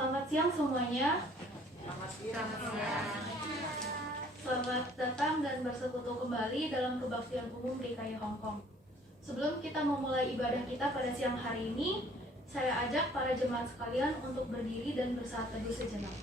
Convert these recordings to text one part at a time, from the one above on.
Selamat siang semuanya. Selamat siang. Selamat datang dan bersekutu kembali dalam kebaktian umum GKI Hong Kong. Sebelum kita memulai ibadah kita pada siang hari ini, saya ajak para jemaat sekalian untuk berdiri dan bersaat teduh sejenak.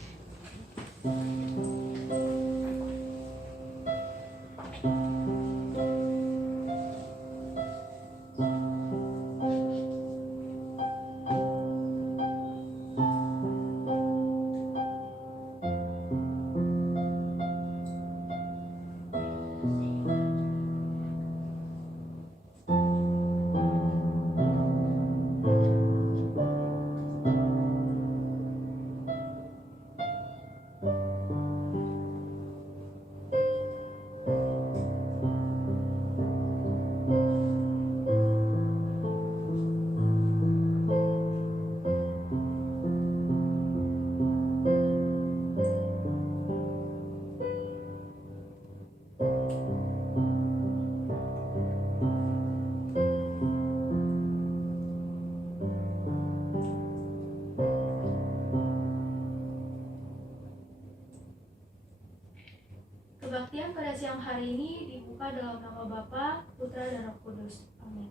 Kebaktian pada siang hari ini dibuka dalam nama Bapa, Putra, dan Roh Kudus. Amin.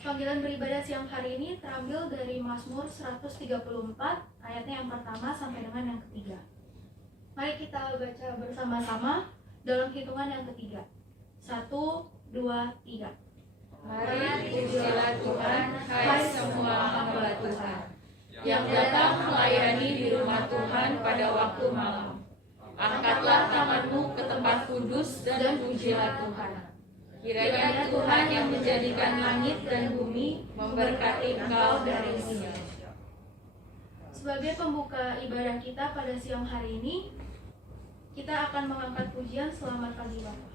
Panggilan beribadah siang hari ini terambil dari Mazmur 134, ayatnya yang pertama sampai dengan yang ketiga. Mari kita baca bersama-sama dalam hitungan yang ketiga. 1, 2, 3. Mari pujilah Tuhan, hai semua hamba Tuhan, yang datang melayani di rumah Tuhan pada waktu malam. Angkatlah tanganmu ke tempat kudus dan pujilah Tuhan. Kiranya Tuhan yang menjadikan langit dan bumi memberkati engkau dari Sion. Sebagai pembuka ibadah kita pada siang hari ini, kita akan mengangkat pujian Selamat Pagi Bapa.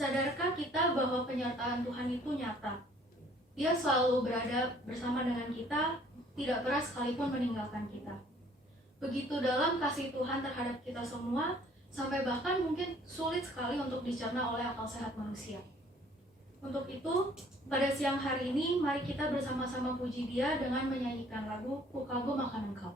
Sadarkah kita bahwa penyertaan Tuhan itu nyata? Dia selalu berada bersama dengan kita, tidak pernah sekalipun meninggalkan kita. Begitu dalam kasih Tuhan terhadap kita semua, sampai bahkan mungkin sulit sekali untuk dicerna oleh akal sehat manusia. Untuk itu, pada siang hari ini, mari kita bersama-sama puji Dia dengan menyanyikan lagu Ku Kagum Akan Engkau.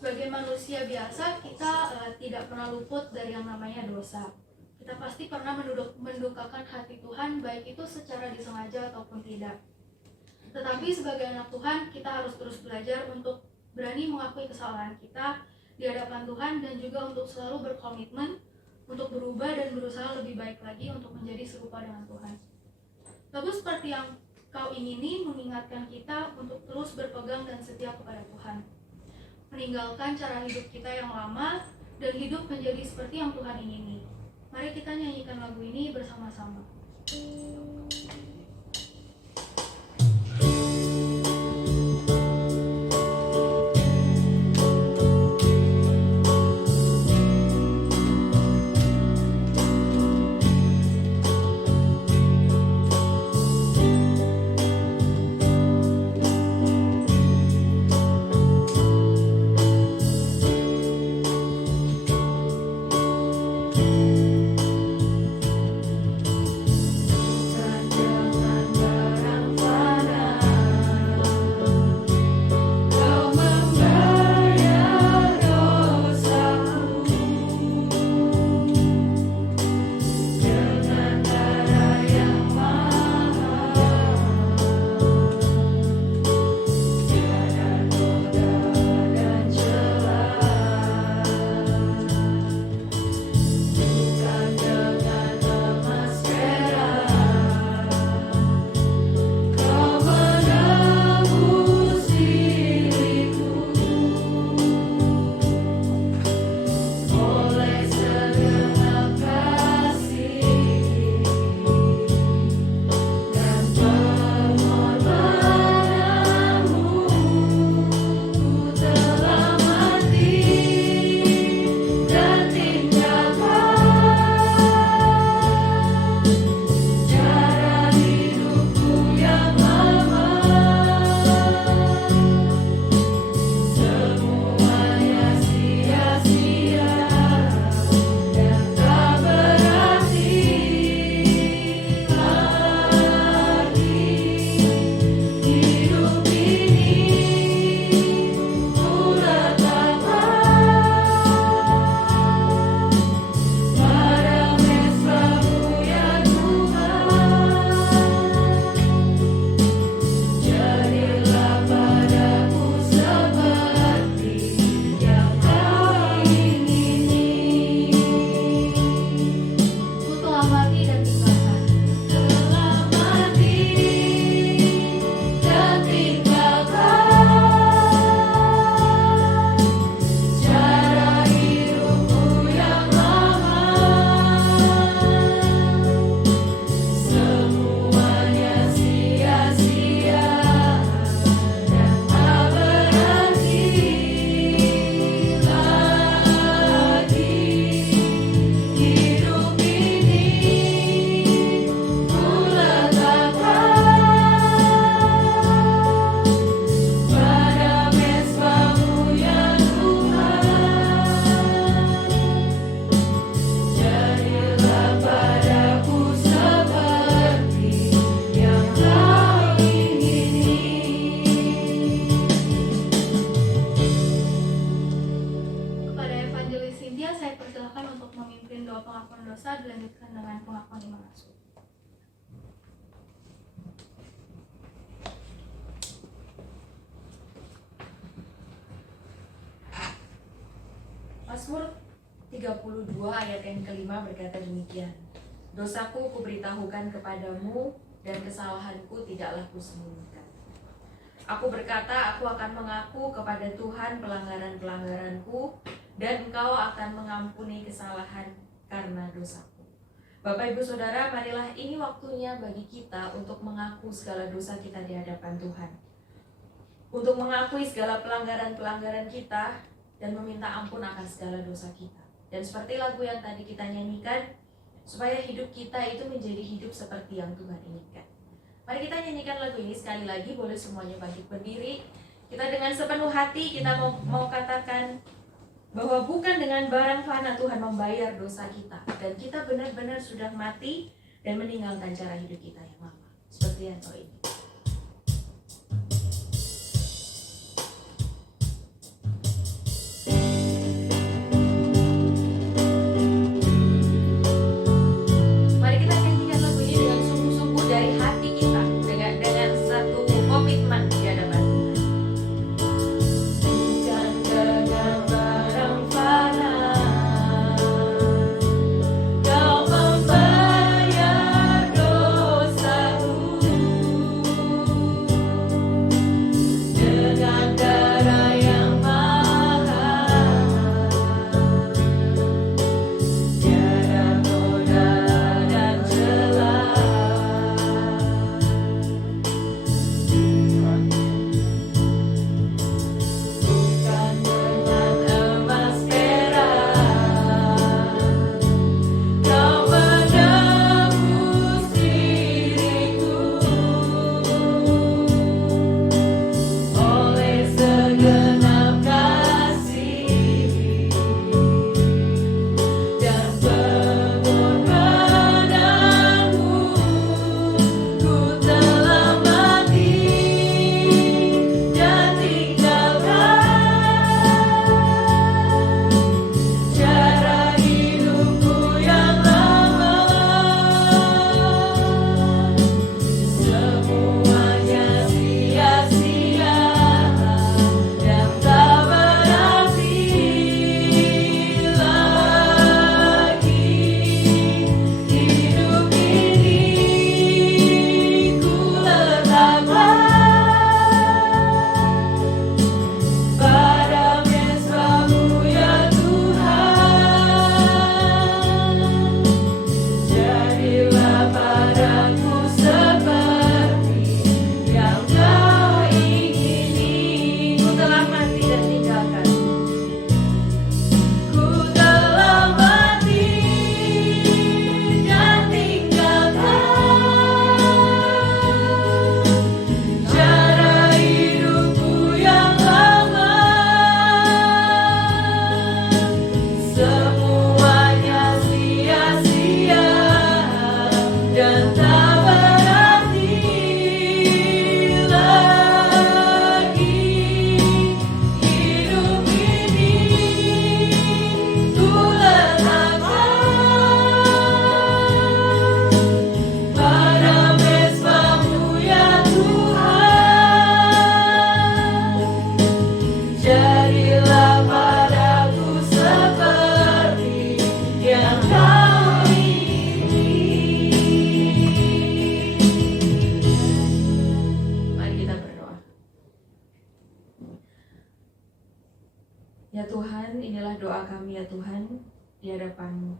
Sebagai manusia biasa, kita tidak pernah luput dari yang namanya dosa. Kita pasti pernah mendukakan hati Tuhan, baik itu secara disengaja ataupun tidak. Tetapi sebagai anak Tuhan, kita harus terus belajar untuk berani mengakui kesalahan kita di hadapan Tuhan, dan juga untuk selalu berkomitmen untuk berubah dan berusaha lebih baik lagi untuk menjadi serupa dengan Tuhan. Lalu seperti yang Kau ingini mengingatkan kita untuk terus berpegang dan setia kepada Tuhan, meninggalkan cara hidup kita yang lama dan hidup menjadi seperti yang Tuhan ingini. Mari kita nyanyikan lagu ini bersama-sama. doa pengakuan dosa dilanjutkan dengan pengakuan iman rasul. Mazmur 32 ayat yang kelima berkata demikian. Dosaku kuberitahukan kepadamu dan kesalahanku tidaklah kusembunyikan. Aku berkata, aku akan mengaku kepada Tuhan pelanggaran-pelanggaranku, dan Engkau akan mengampuni kesalahan karena dosaku. Bapak Ibu Saudara, marilah ini waktunya bagi kita untuk mengaku segala dosa kita di hadapan Tuhan. Untuk mengakui segala pelanggaran-pelanggaran kita dan meminta ampun akan segala dosa kita. Dan seperti lagu yang tadi kita nyanyikan, supaya hidup kita itu menjadi hidup seperti yang Tuhan inginkan. Mari kita nyanyikan lagu ini sekali lagi, boleh semuanya bangkit berdiri. Kita dengan sepenuh hati kita mau katakan bahwa bukan dengan barang fana Tuhan membayar dosa kita, dan kita benar-benar sudah mati dan meninggalkan cara hidup kita yang lama. Seperti yang ini. Mari kita nyanyikan lagu ini dengan sungguh-sungguh dari hati kita, dengan satu komitmen di hadapan Tuhan. Bukan dengan barang fana Kau membayar dosaku, dengan darah yang mahal, tiada noda dan celah. Bukan dengan emas perak Kau menebus diriku, oleh segenap kasih dan pengorbananmu, ku telah mati dan tinggalkan cara hidupku yang lama. Semuanya sia-sia dan tak berarti lagi. Hidup ini ku letakkan pada mezbamu ya Tuhan. Jadilah padaku seperti yang Kau ingini. Ku telah mati dan tinggalkan. Ku telah mati dan tinggalkan cara hidupku yang lama. Semuanya sia-sia dan tak berarti lagi. Hidup ini ku letakkan pada mezbamu ya Tuhan. Jadilah padaku seperti yang Kau ingini. Mari kita berdoa. Ya Tuhan, inilah doa kami ya Tuhan di hadapan-Mu.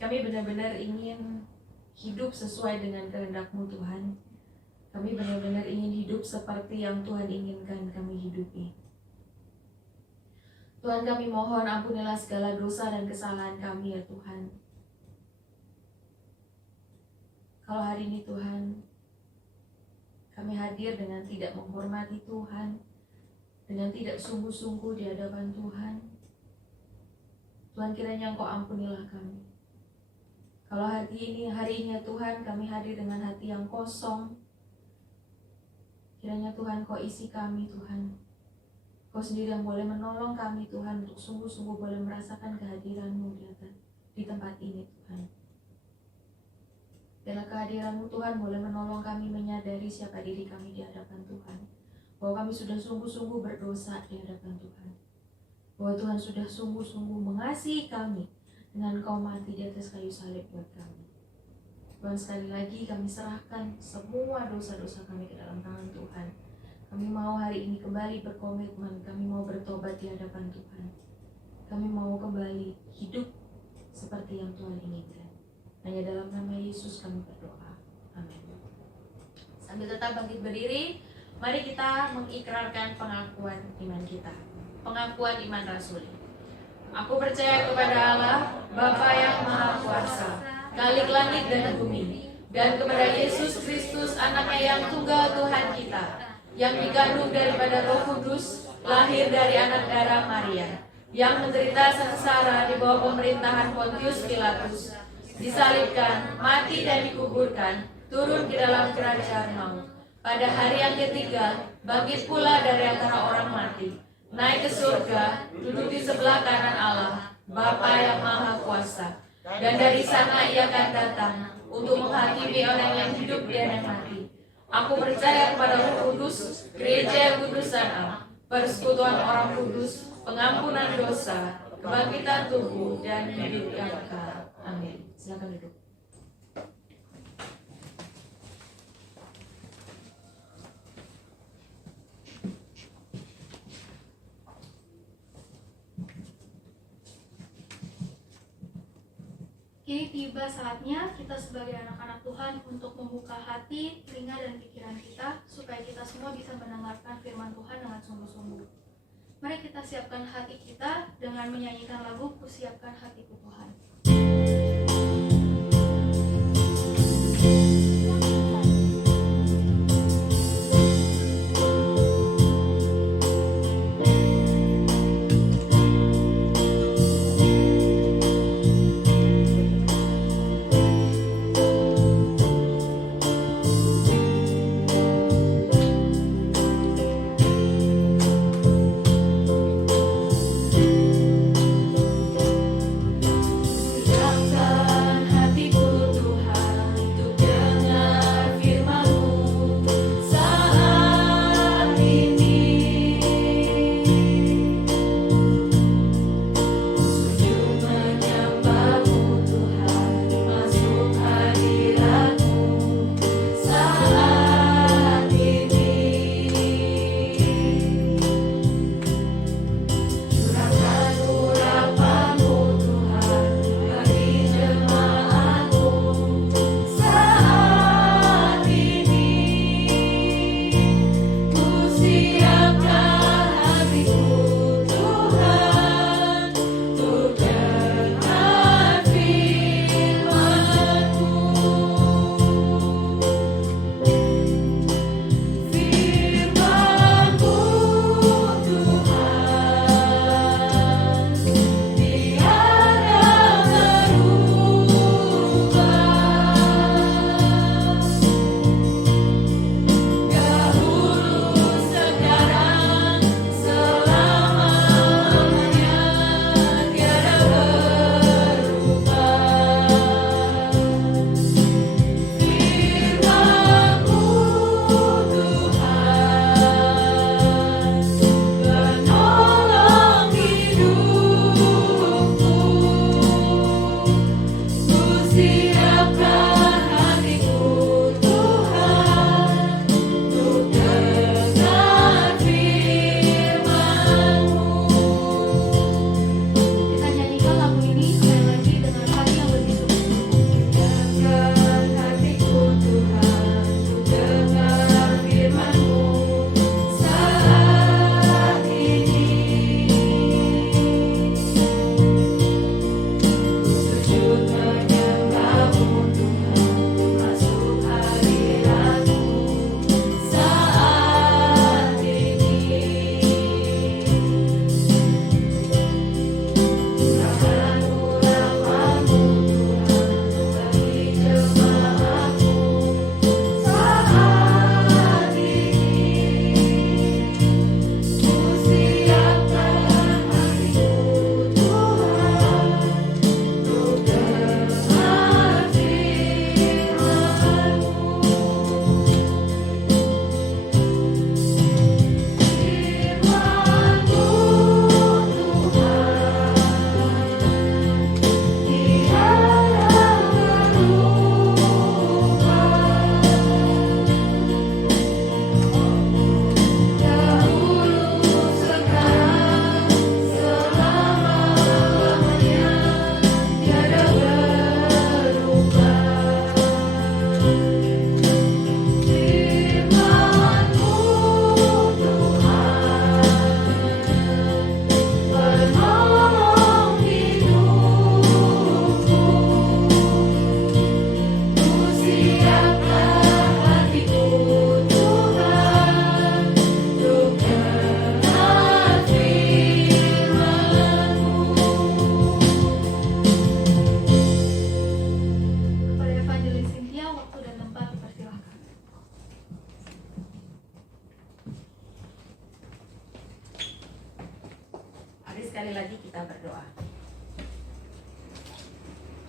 Kami benar-benar ingin hidup sesuai dengan kehendak-Mu Tuhan. Kami benar-benar ingin hidup seperti yang Tuhan inginkan kami hidupi. Tuhan, kami mohon ampunilah segala dosa dan kesalahan kami ya Tuhan. Kalau hari ini Tuhan, kami hadir dengan tidak menghormati Tuhan, dengan tidak sungguh-sungguh di hadapan Tuhan. Tuhan, kiranya Engkau ampunilah kami. Kalau hari ini ya Tuhan, kami hadir dengan hati yang kosong, kiranya Tuhan Kau isi kami Tuhan. Kau sendiri yang boleh menolong kami Tuhan untuk sungguh-sungguh boleh merasakan kehadiran-Mu ya di tempat ini Tuhan. Biarlah kehadiran-Mu Tuhan boleh menolong kami menyadari siapa diri kami di hadapan Tuhan. Bahwa kami sudah sungguh-sungguh berdosa di hadapan Tuhan. Bahwa Tuhan sudah sungguh-sungguh mengasihi kami dengan Kau mati di atas kayu salib buat kami. Tuhan, sekali lagi kami serahkan semua dosa-dosa kami ke dalam tangan Tuhan. Kami mau hari ini kembali berkomitmen, kami mau bertobat di hadapan Tuhan. Kami mau kembali hidup seperti yang Tuhan inginkan. Hanya dalam nama Yesus kami berdoa. Amin. Sambil tetap bangkit berdiri, mari kita mengikrarkan pengakuan iman kita. Pengakuan iman rasuli. Aku percaya kepada Allah, Bapa yang Maha Kuasa, Khalik langit dan bumi, dan kepada Yesus Kristus, Anaknya yang tunggal Tuhan kita, yang dikandung daripada Roh Kudus, lahir dari anak darah Maria, yang menderita sengsara di bawah pemerintahan Pontius Pilatus, disalibkan, mati dan dikuburkan, turun ke dalam kerajaan maut. Pada hari yang ketiga, bangkit pula dari antara orang mati, naik ke surga, duduk di sebelah kanan Allah, Bapa yang Maha Kuasa. Dan dari sana Ia akan datang untuk menghakimi orang yang hidup dan yang mati. Aku percaya kepada Roh Kudus, gereja yang kudus dan am, persekutuan orang kudus, pengampunan dosa, kebangkitan tubuh, dan hidup yang kekal. Amin. Silakan duduk. Kini tiba saatnya kita sebagai anak-anak Tuhan untuk membuka hati, telinga, dan pikiran kita supaya kita semua bisa mendengarkan firman Tuhan dengan sungguh-sungguh. Mari kita siapkan hati kita dengan menyanyikan lagu Kusiapkan Hatiku Tuhan. Siapkan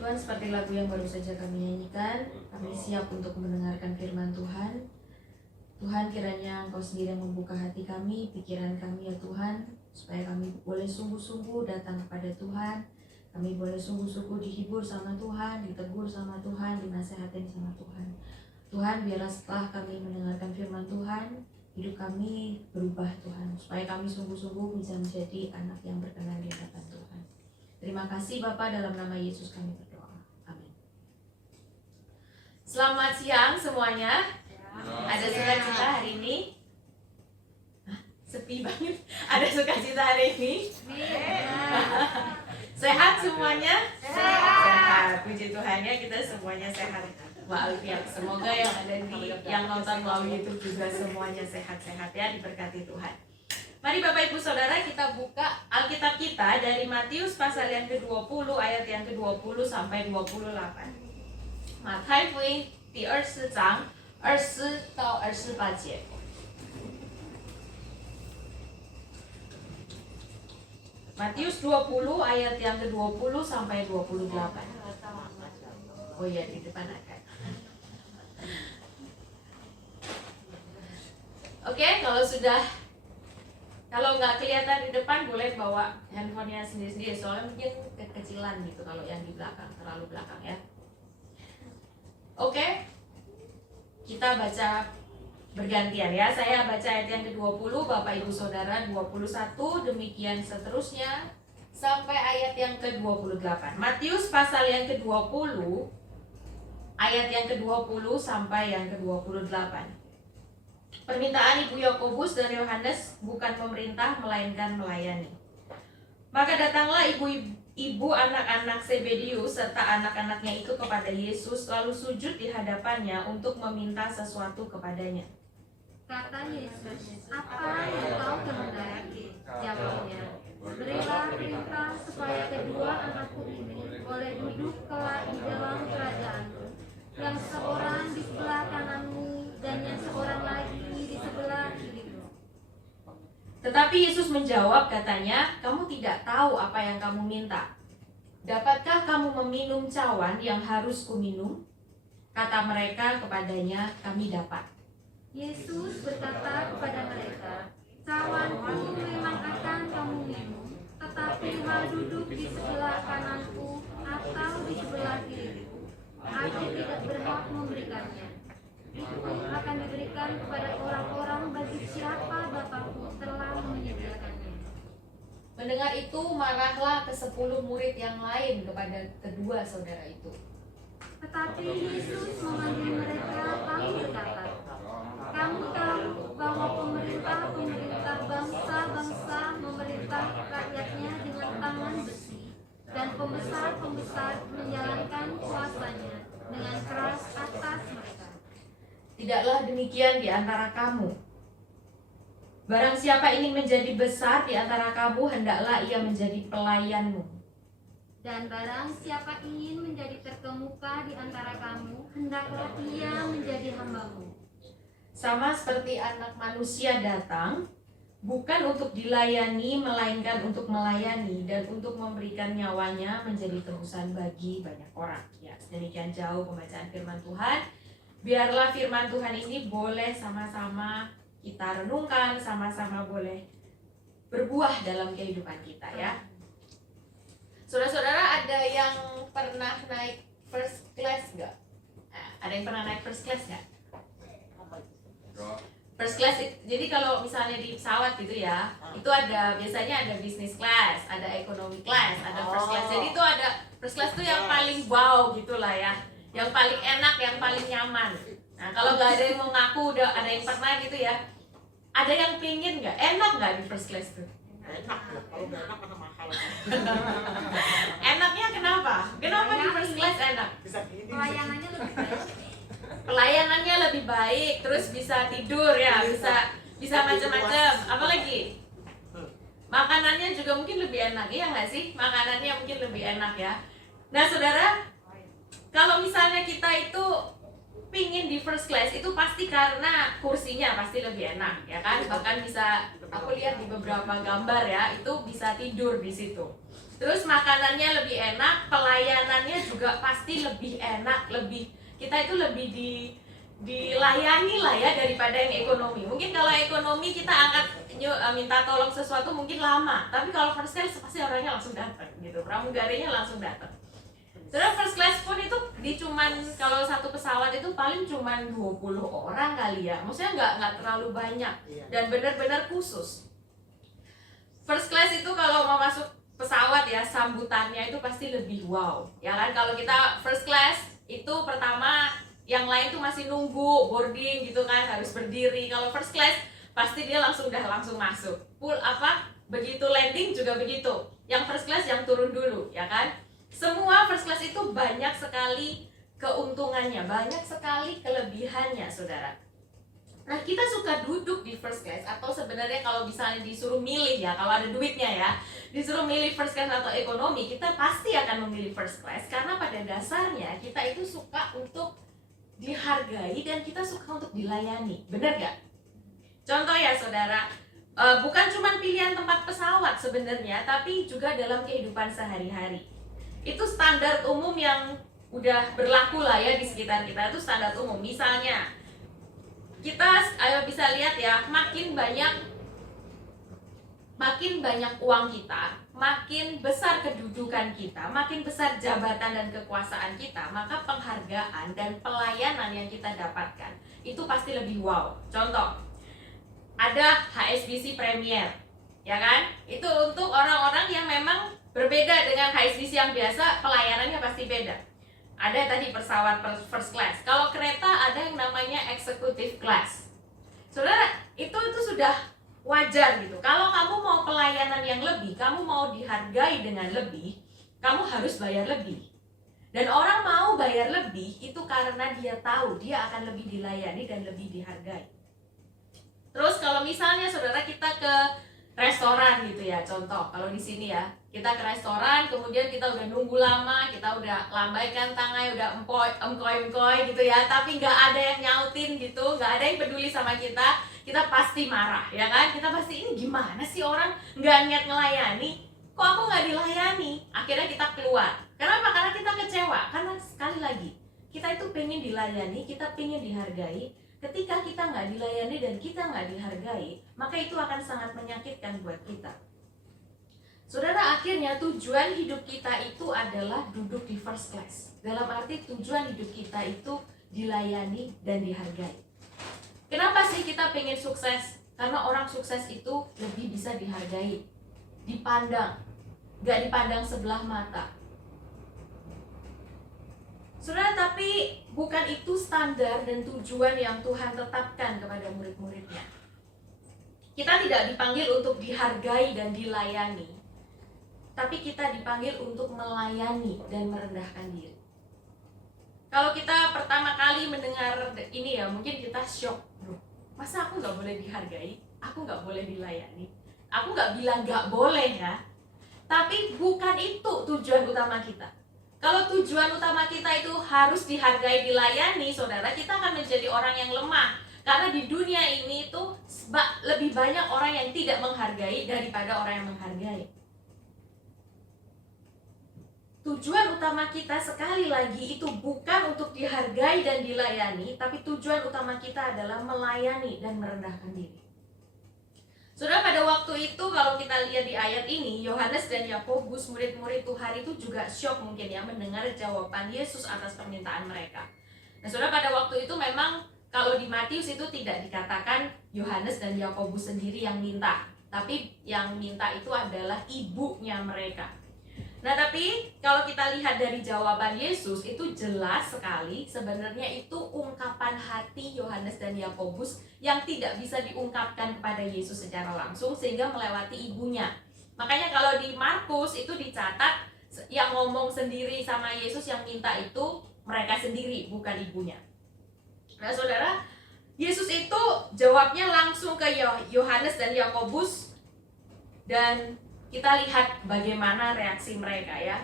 Tuhan, seperti lagu yang baru saja kami nyanyikan, kami siap untuk mendengarkan firman Tuhan. Tuhan, kiranya Engkau sendiri yang membuka hati kami, pikiran kami ya Tuhan, supaya kami boleh sungguh-sungguh datang kepada Tuhan. Kami boleh sungguh-sungguh dihibur sama Tuhan, ditegur sama Tuhan, dinasehatin sama Tuhan. Tuhan, biarlah setelah kami mendengarkan firman Tuhan, hidup kami berubah Tuhan, supaya kami sungguh-sungguh bisa menjadi anak yang berkenan di hadapan Tuhan. Terima kasih Bapa, dalam nama Yesus kami berdoa. Amin. Selamat siang semuanya. Ada sukacita hari ini? Hah, sepi banget. Ada sukacita hari ini? Sehat semuanya? Sehat. Puji Tuhan ya, kita semuanya sehat. Walafiat. Semoga yang ada yang nonton melalui YouTube juga semuanya sehat-sehat ya, diberkati Tuhan. Mari Bapak Ibu Saudara, kita buka Alkitab kita dari Matius pasal yang ke-20 ayat yang ke-20 sampai 28. 马太福音第24章20到28节。Matius 20 ayat yang ke-20 sampai 28. Oh iya, di depan ada. Oke, kalau nggak kelihatan di depan boleh bawa handphonenya sendiri-sendiri, soalnya mungkin kekecilan gitu kalau yang di belakang, terlalu belakang ya. Oke, kita baca bergantian ya. Saya baca ayat yang ke-20, Bapak Ibu Saudara 21, demikian seterusnya sampai ayat yang ke-28. Matius pasal yang ke-20 ayat yang ke-20 sampai yang ke-28. Permintaan Ibu Yakobus dan Yohanes bukan pemerintah melainkan melayani. Maka datanglah ibu anak-anak Zebedius serta anak-anaknya itu kepada Yesus, lalu sujud di hadapannya untuk meminta sesuatu kepadanya. Kata Yesus, apa yang kau kehendaki? Jawabnya, berilah perintah supaya kedua anakku ini boleh duduk kelak di dalam kerajaanmu, yang seorang di sebelah kananmu dan yang seorang lagi di sebelah kirimu. Tetapi Yesus menjawab, katanya, kamu tidak tahu apa yang kamu minta. Dapatkah kamu meminum cawan yang harus kuminum? Kata mereka kepadanya, kami dapat. Yesus berkata kepada mereka, cawanku memang akan kamu minum, tetapi hal duduk di sebelah kananku atau di sebelah kiriku, aku tidak berhak memberikannya. Itu akan diberikan kepada orang-orang bagi siapa Bapakku telah menyediakannya. Mendengar itu, marahlah ke-10 murid yang lain kepada kedua saudara itu. Tetapi Yesus memanggil mereka lalu berkata, kamu tahu bahwa pemerintah bangsa-bangsa memerintah rakyatnya dengan tangan besi, dan pembesar-pembesar menjalankan kuasanya dengan keras atas mereka. Tidaklah demikian di antara kamu. Barang siapa ingin menjadi besar di antara kamu, hendaklah ia menjadi pelayanmu. Dan barang siapa ingin menjadi terkemuka di antara kamu, hendaklah ia menjadi hambamu. Sama seperti anak manusia datang, bukan untuk dilayani, melainkan untuk melayani dan untuk memberikan nyawanya menjadi tebusan bagi banyak orang. Ya, sedemikian jauh pembacaan firman Tuhan. Biarlah firman Tuhan ini boleh sama-sama kita renungkan, sama-sama boleh berbuah dalam kehidupan kita ya. Saudara-saudara, ada yang pernah naik first class nggak? Ada yang pernah naik first class nggak? First class, jadi kalau misalnya di pesawat gitu ya, itu ada biasanya ada business class, ada economy class, ada first class. Jadi itu ada first class tuh yang paling wow gitulah ya, yang paling enak, yang paling nyaman. Nah kalau nggak ada yang mau ngaku udah ada yang pernah gitu ya, ada yang pingin nggak? Enak nggak di first class tuh? Enak ya, kalau nggak enak mana mahal. Enaknya kenapa? Kenapa di first class enak? Bisa ini. Pelayanannya lebih baik. Pelayanannya lebih baik, terus bisa tidur ya, bisa macam-macam. Apalagi makanannya juga mungkin lebih enak, iya nggak sih? Makanannya mungkin lebih enak ya. Nah saudara, kalau misalnya kita itu pingin di first class, itu pasti karena kursinya pasti lebih enak ya kan. Bahkan bisa, aku lihat di beberapa gambar ya, itu bisa tidur di situ. Terus makanannya lebih enak, pelayanannya juga pasti lebih enak, kita itu lebih dilayani lah ya daripada yang ekonomi. Mungkin kalau ekonomi kita minta tolong sesuatu mungkin lama, tapi kalau first class pasti orangnya langsung datang gitu, pramugarinya langsung datang. Terus first class pun itu kalau satu pesawat itu paling cuman 20 orang kali ya, maksudnya nggak terlalu banyak dan benar-benar khusus. First class itu kalau mau masuk pesawat ya, sambutannya itu pasti lebih wow ya kan. Kalau kita first class itu pertama yang lain tuh masih nunggu boarding gitu kan, harus berdiri. Kalau first class pasti dia langsung masuk. Begitu landing juga begitu. Yang first class yang turun dulu ya kan. Semua first class itu banyak sekali keuntungannya, banyak sekali kelebihannya, saudara. Nah, kita suka duduk di first class atau sebenarnya kalau misalnya disuruh milih ya, kalau ada duitnya ya, disuruh milih first class atau ekonomi, kita pasti akan memilih first class karena pada dasarnya kita itu suka untuk dihargai dan kita suka untuk dilayani. Benar gak? Contoh ya saudara, bukan cuma pilihan tempat pesawat sebenarnya, tapi juga dalam kehidupan sehari-hari. Itu standar umum yang udah berlaku lah ya di sekitar kita, itu standar umum. Misalnya kita bisa lihat ya, makin banyak uang kita, makin besar kedudukan kita, makin besar jabatan dan kekuasaan kita, maka penghargaan dan pelayanan yang kita dapatkan itu pasti lebih wow. Contoh, ada HSBC Premier, ya kan? Itu untuk orang-orang yang memang berbeda dengan HSBC yang biasa, pelayanannya pasti beda. Ada tadi pesawat first class. Kalau kereta ada yang namanya executive class. Saudara, itu sudah wajar gitu. Kalau kamu mau pelayanan yang lebih, kamu mau dihargai dengan lebih, kamu harus bayar lebih. Dan orang mau bayar lebih itu karena dia tahu dia akan lebih dilayani dan lebih dihargai. Terus kalau misalnya saudara kita ke restoran gitu ya, contoh kalau di sini ya, kita ke restoran, kemudian kita udah nunggu lama, kita udah lambaikan tangan, udah emkoy gitu ya, tapi nggak ada yang nyautin gitu, nggak ada yang peduli sama kita pasti marah ya kan. Kita pasti, ini gimana sih orang nggak niat ngelayani, kok aku nggak dilayani. Akhirnya kita keluar. Kenapa? Karena kita kecewa. Karena sekali lagi kita itu pengen dilayani, kita pengen dihargai. Ketika kita nggak dilayani dan kita nggak dihargai, maka itu akan sangat menyakitkan buat kita. Saudara, akhirnya tujuan hidup kita itu adalah duduk di first class. Dalam arti tujuan hidup kita itu dilayani dan dihargai. Kenapa sih kita pengen sukses? Karena orang sukses itu lebih bisa dihargai, dipandang, nggak dipandang sebelah mata. Saudara, tapi bukan itu standar dan tujuan yang Tuhan tetapkan kepada murid-muridnya. Kita tidak dipanggil untuk dihargai dan dilayani, tapi kita dipanggil untuk melayani dan merendahkan diri. Kalau kita pertama kali mendengar ini ya, mungkin kita shock. Masa aku nggak boleh dihargai? Aku nggak boleh dilayani? Aku nggak bilang nggak boleh ya, tapi bukan itu tujuan utama kita. Kalau tujuan utama kita itu harus dihargai, dilayani, saudara, kita akan menjadi orang yang lemah. Karena di dunia ini tuh lebih banyak orang yang tidak menghargai daripada orang yang menghargai. Tujuan utama kita sekali lagi itu bukan untuk dihargai dan dilayani, tapi tujuan utama kita adalah melayani dan merendahkan diri. Saudara, pada waktu itu kalau kita lihat di ayat ini, Yohanes dan Yakobus, murid-murid Tuhan itu juga syok mungkin ya mendengar jawaban Yesus atas permintaan mereka. Nah saudara, pada waktu itu memang kalau di Matius itu tidak dikatakan Yohanes dan Yakobus sendiri yang minta, tapi yang minta itu adalah ibunya mereka. Nah tapi kalau kita lihat dari jawaban Yesus itu jelas sekali sebenarnya itu ungkapan hati Yohanes dan Yakobus yang tidak bisa diungkapkan kepada Yesus secara langsung sehingga melewati ibunya. Makanya kalau di Markus itu dicatat yang ngomong sendiri sama Yesus yang minta itu mereka sendiri, bukan ibunya. Nah saudara, Yesus itu jawabnya langsung ke Yohanes dan Yakobus dan kita lihat bagaimana reaksi mereka ya.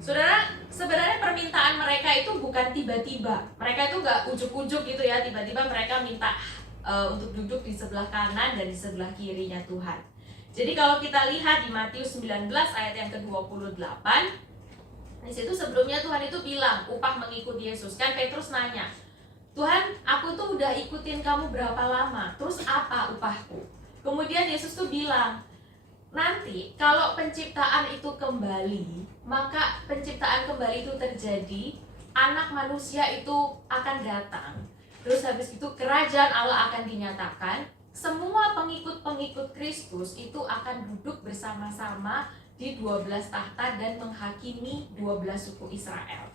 Saudara, sebenarnya permintaan mereka itu bukan tiba-tiba. Mereka itu gak ujuk-ujuk gitu ya, tiba-tiba mereka minta untuk duduk di sebelah kanan dan di sebelah kirinya Tuhan. Jadi kalau kita lihat di Matius 19 ayat yang ke-28, di situ sebelumnya Tuhan itu bilang upah mengikuti Yesus. Kan Petrus nanya, Tuhan, aku tuh udah ikutin kamu berapa lama? Terus apa upahku? Kemudian Yesus tuh bilang, nanti kalau penciptaan itu kembali, maka penciptaan kembali itu terjadi, anak manusia itu akan datang. Terus habis itu kerajaan Allah akan dinyatakan. Semua pengikut-pengikut Kristus itu akan duduk bersama-sama di 12 tahta dan menghakimi 12 suku Israel.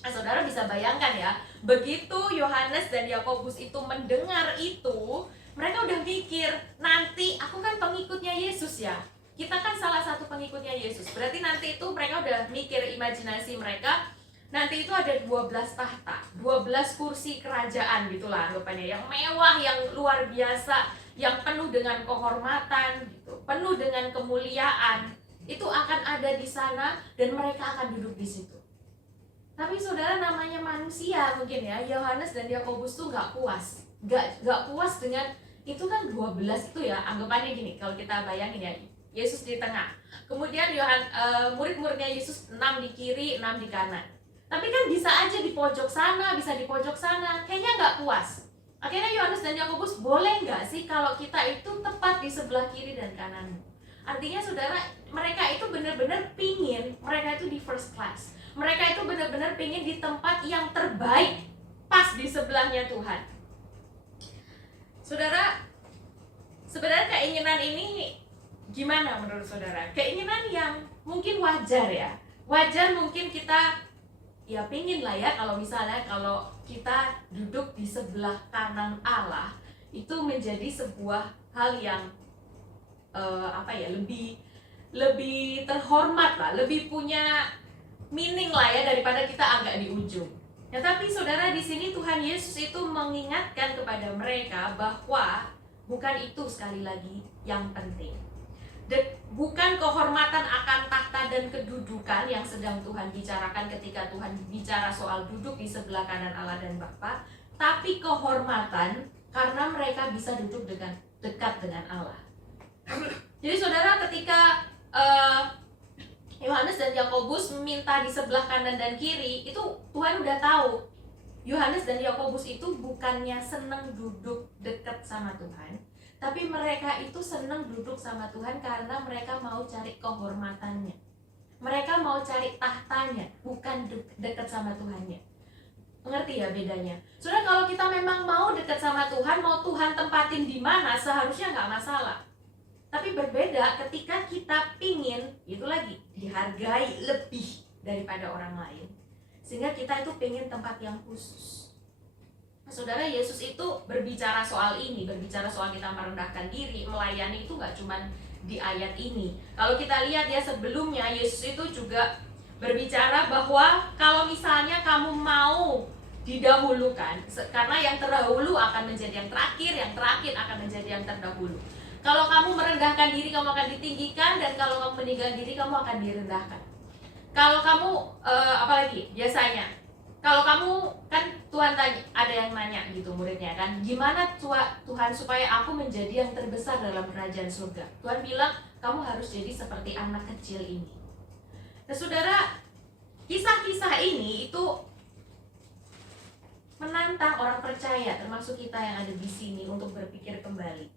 Nah, saudara bisa bayangkan ya, begitu Yohanes dan Yakobus itu mendengar itu, mereka udah mikir, nanti aku kan pengikutnya Yesus ya. Kita kan salah satu pengikutnya Yesus. Berarti nanti itu mereka udah mikir, imajinasi mereka, nanti itu ada 12 tahta, 12 kursi kerajaan gitulah anggapannya, yang mewah, yang luar biasa, yang penuh dengan kehormatan gitu, penuh dengan kemuliaan. Itu akan ada di sana dan mereka akan duduk di situ. Tapi saudara, namanya manusia mungkin ya, Yohanes dan Yakobus tuh nggak puas. Nggak puas dengan itu kan 12 itu ya, anggapannya gini, kalau kita bayangin ya, Yesus di tengah. Kemudian murid-muridnya Yesus 6 di kiri, 6 di kanan. Tapi kan bisa aja di pojok sana, bisa di pojok sana. Kayaknya nggak puas. Akhirnya Yohanes dan Yakobus, boleh nggak sih kalau kita itu tepat di sebelah kiri dan kananmu? Artinya saudara, mereka itu benar-benar pingin, mereka itu di first class. Mereka itu benar-benar pingin di tempat yang terbaik, pas di sebelahnya Tuhan. Saudara, sebenarnya keinginan ini gimana menurut saudara? Keinginan yang mungkin wajar ya. Wajar mungkin kita ya pingin lah ya, kalau misalnya kalau kita duduk di sebelah kanan Allah, itu menjadi sebuah hal yang lebih terhormat lah, lebih punya meaning lah ya, daripada kita agak di ujung. Ya, tapi saudara, di sini Tuhan Yesus itu mengingatkan kepada mereka bahwa bukan itu sekali lagi yang penting. Bukan kehormatan akan tahta dan kedudukan yang sedang Tuhan bicarakan ketika Tuhan bicara soal duduk di sebelah kanan Allah dan Bapa, tapi kehormatan karena mereka bisa duduk dekat dengan Allah. Jadi saudara, ketika Yohanes dan Yakobus meminta di sebelah kanan dan kiri, itu Tuhan udah tahu Yohanes dan Yakobus itu bukannya senang duduk dekat sama Tuhan, tapi mereka itu senang duduk sama Tuhan karena mereka mau cari kehormatannya. Mereka mau cari tahtanya, bukan dekat sama Tuhannya. Mengerti ya bedanya? Saudara, kalau kita memang mau dekat sama Tuhan, mau Tuhan tempatin di mana, seharusnya nggak masalah. Tapi berbeda ketika kita pingin, itu lagi, dihargai lebih daripada orang lain, sehingga kita itu pingin tempat yang khusus. Nah, saudara, Yesus itu berbicara soal ini, berbicara soal kita merendahkan diri, melayani itu gak cuma di ayat ini. Kalau kita lihat ya, sebelumnya Yesus itu juga berbicara bahwa kalau misalnya kamu mau didahulukan, karena yang terdahulu akan menjadi yang terakhir akan menjadi yang terdahulu. Kalau kamu merendahkan diri, kamu akan ditinggikan, dan kalau kamu meninggalkan diri, kamu akan direndahkan. Kalau kamu apalagi biasanya, kalau kamu kan Tuhan tanya, ada yang nanya gitu muridnya kan, gimana Tuhan supaya aku menjadi yang terbesar dalam kerajaan surga? Tuhan bilang, kamu harus jadi seperti anak kecil ini. Nah saudara, kisah-kisah ini itu menantang orang percaya, termasuk kita yang ada di sini, untuk berpikir kembali.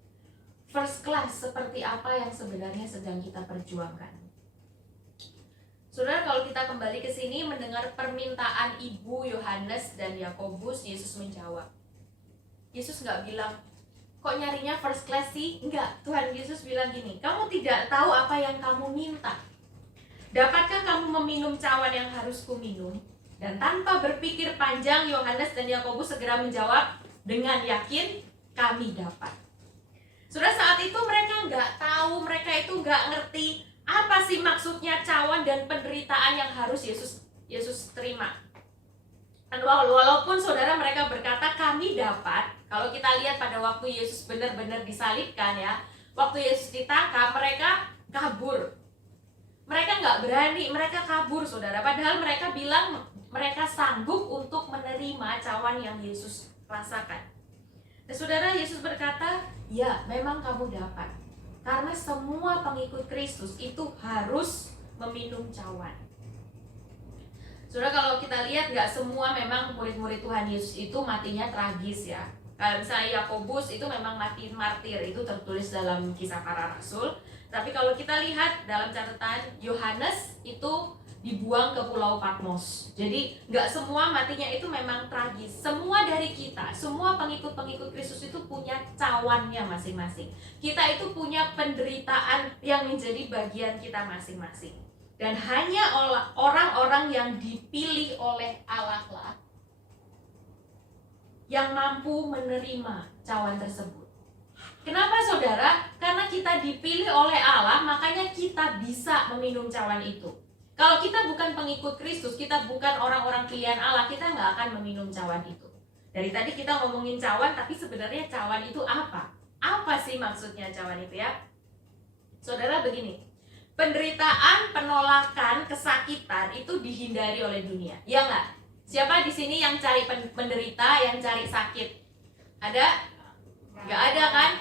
First class seperti apa yang sebenarnya sedang kita perjuangkan. Saudara, kalau kita kembali ke sini mendengar permintaan ibu Yohanes dan Yakobus, Yesus menjawab. Yesus nggak bilang, kok nyarinya first class sih? Enggak, Tuhan Yesus bilang gini, kamu tidak tahu apa yang kamu minta. Dapatkah kamu meminum cawan yang harus kuminum? Dan tanpa berpikir panjang, Yohanes dan Yakobus segera menjawab dengan yakin, kami dapat. Saudara, saat itu mereka nggak tahu, mereka itu nggak ngerti apa sih maksudnya cawan dan penderitaan yang harus Yesus terima. Dan walaupun saudara mereka berkata kami dapat, kalau kita lihat pada waktu Yesus benar-benar disalibkan ya, waktu Yesus ditangkap, mereka kabur. Mereka nggak berani, mereka kabur saudara. Padahal mereka bilang mereka sanggup untuk menerima cawan yang Yesus rasakan. Dan saudara, Yesus berkata, ya memang kamu dapat. Karena semua pengikut Kristus itu harus meminum cawan. Saudara, kalau kita lihat nggak semua memang murid-murid Tuhan Yesus itu matinya tragis ya. Kalau misalnya Yakobus itu memang mati martir, itu tertulis dalam Kisah Para Rasul. Tapi kalau kita lihat dalam catatan Yohanes itu dibuang ke Pulau Patmos. Jadi nggak semua matinya itu memang tragis. Semua dari kita, semua pengikut-pengikut Kristus itu punya cawannya masing-masing. Kita itu punya penderitaan yang menjadi bagian kita masing-masing. Dan hanya orang-orang yang dipilih oleh Allah lah yang mampu menerima cawan tersebut. Kenapa saudara? Karena kita dipilih oleh Allah, makanya kita bisa meminum cawan itu. Kalau kita bukan pengikut Kristus, kita bukan orang-orang pilihan Allah, kita nggak akan meminum cawan itu. Dari tadi kita ngomongin cawan, tapi sebenarnya cawan itu apa? Apa sih maksudnya cawan itu ya? Saudara, begini, penderitaan, penolakan, kesakitan itu dihindari oleh dunia, ya nggak? Siapa di sini yang cari penderita, yang cari sakit? Ada? Nggak ada kan?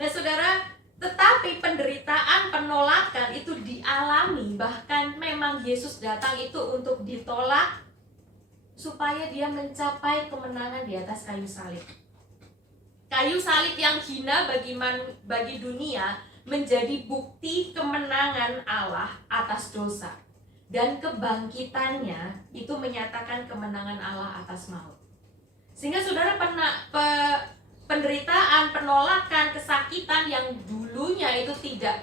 Nah saudara, tetapi penderitaan, penolakan itu dialami. Bahkan memang Yesus datang itu untuk ditolak supaya dia mencapai kemenangan di atas kayu salib. Kayu salib yang hina bagi dunia menjadi bukti kemenangan Allah atas dosa. Dan kebangkitannya itu menyatakan kemenangan Allah atas maut. Sehingga saudara penderitaan, penolakan, kesakitan yang dulunya itu tidak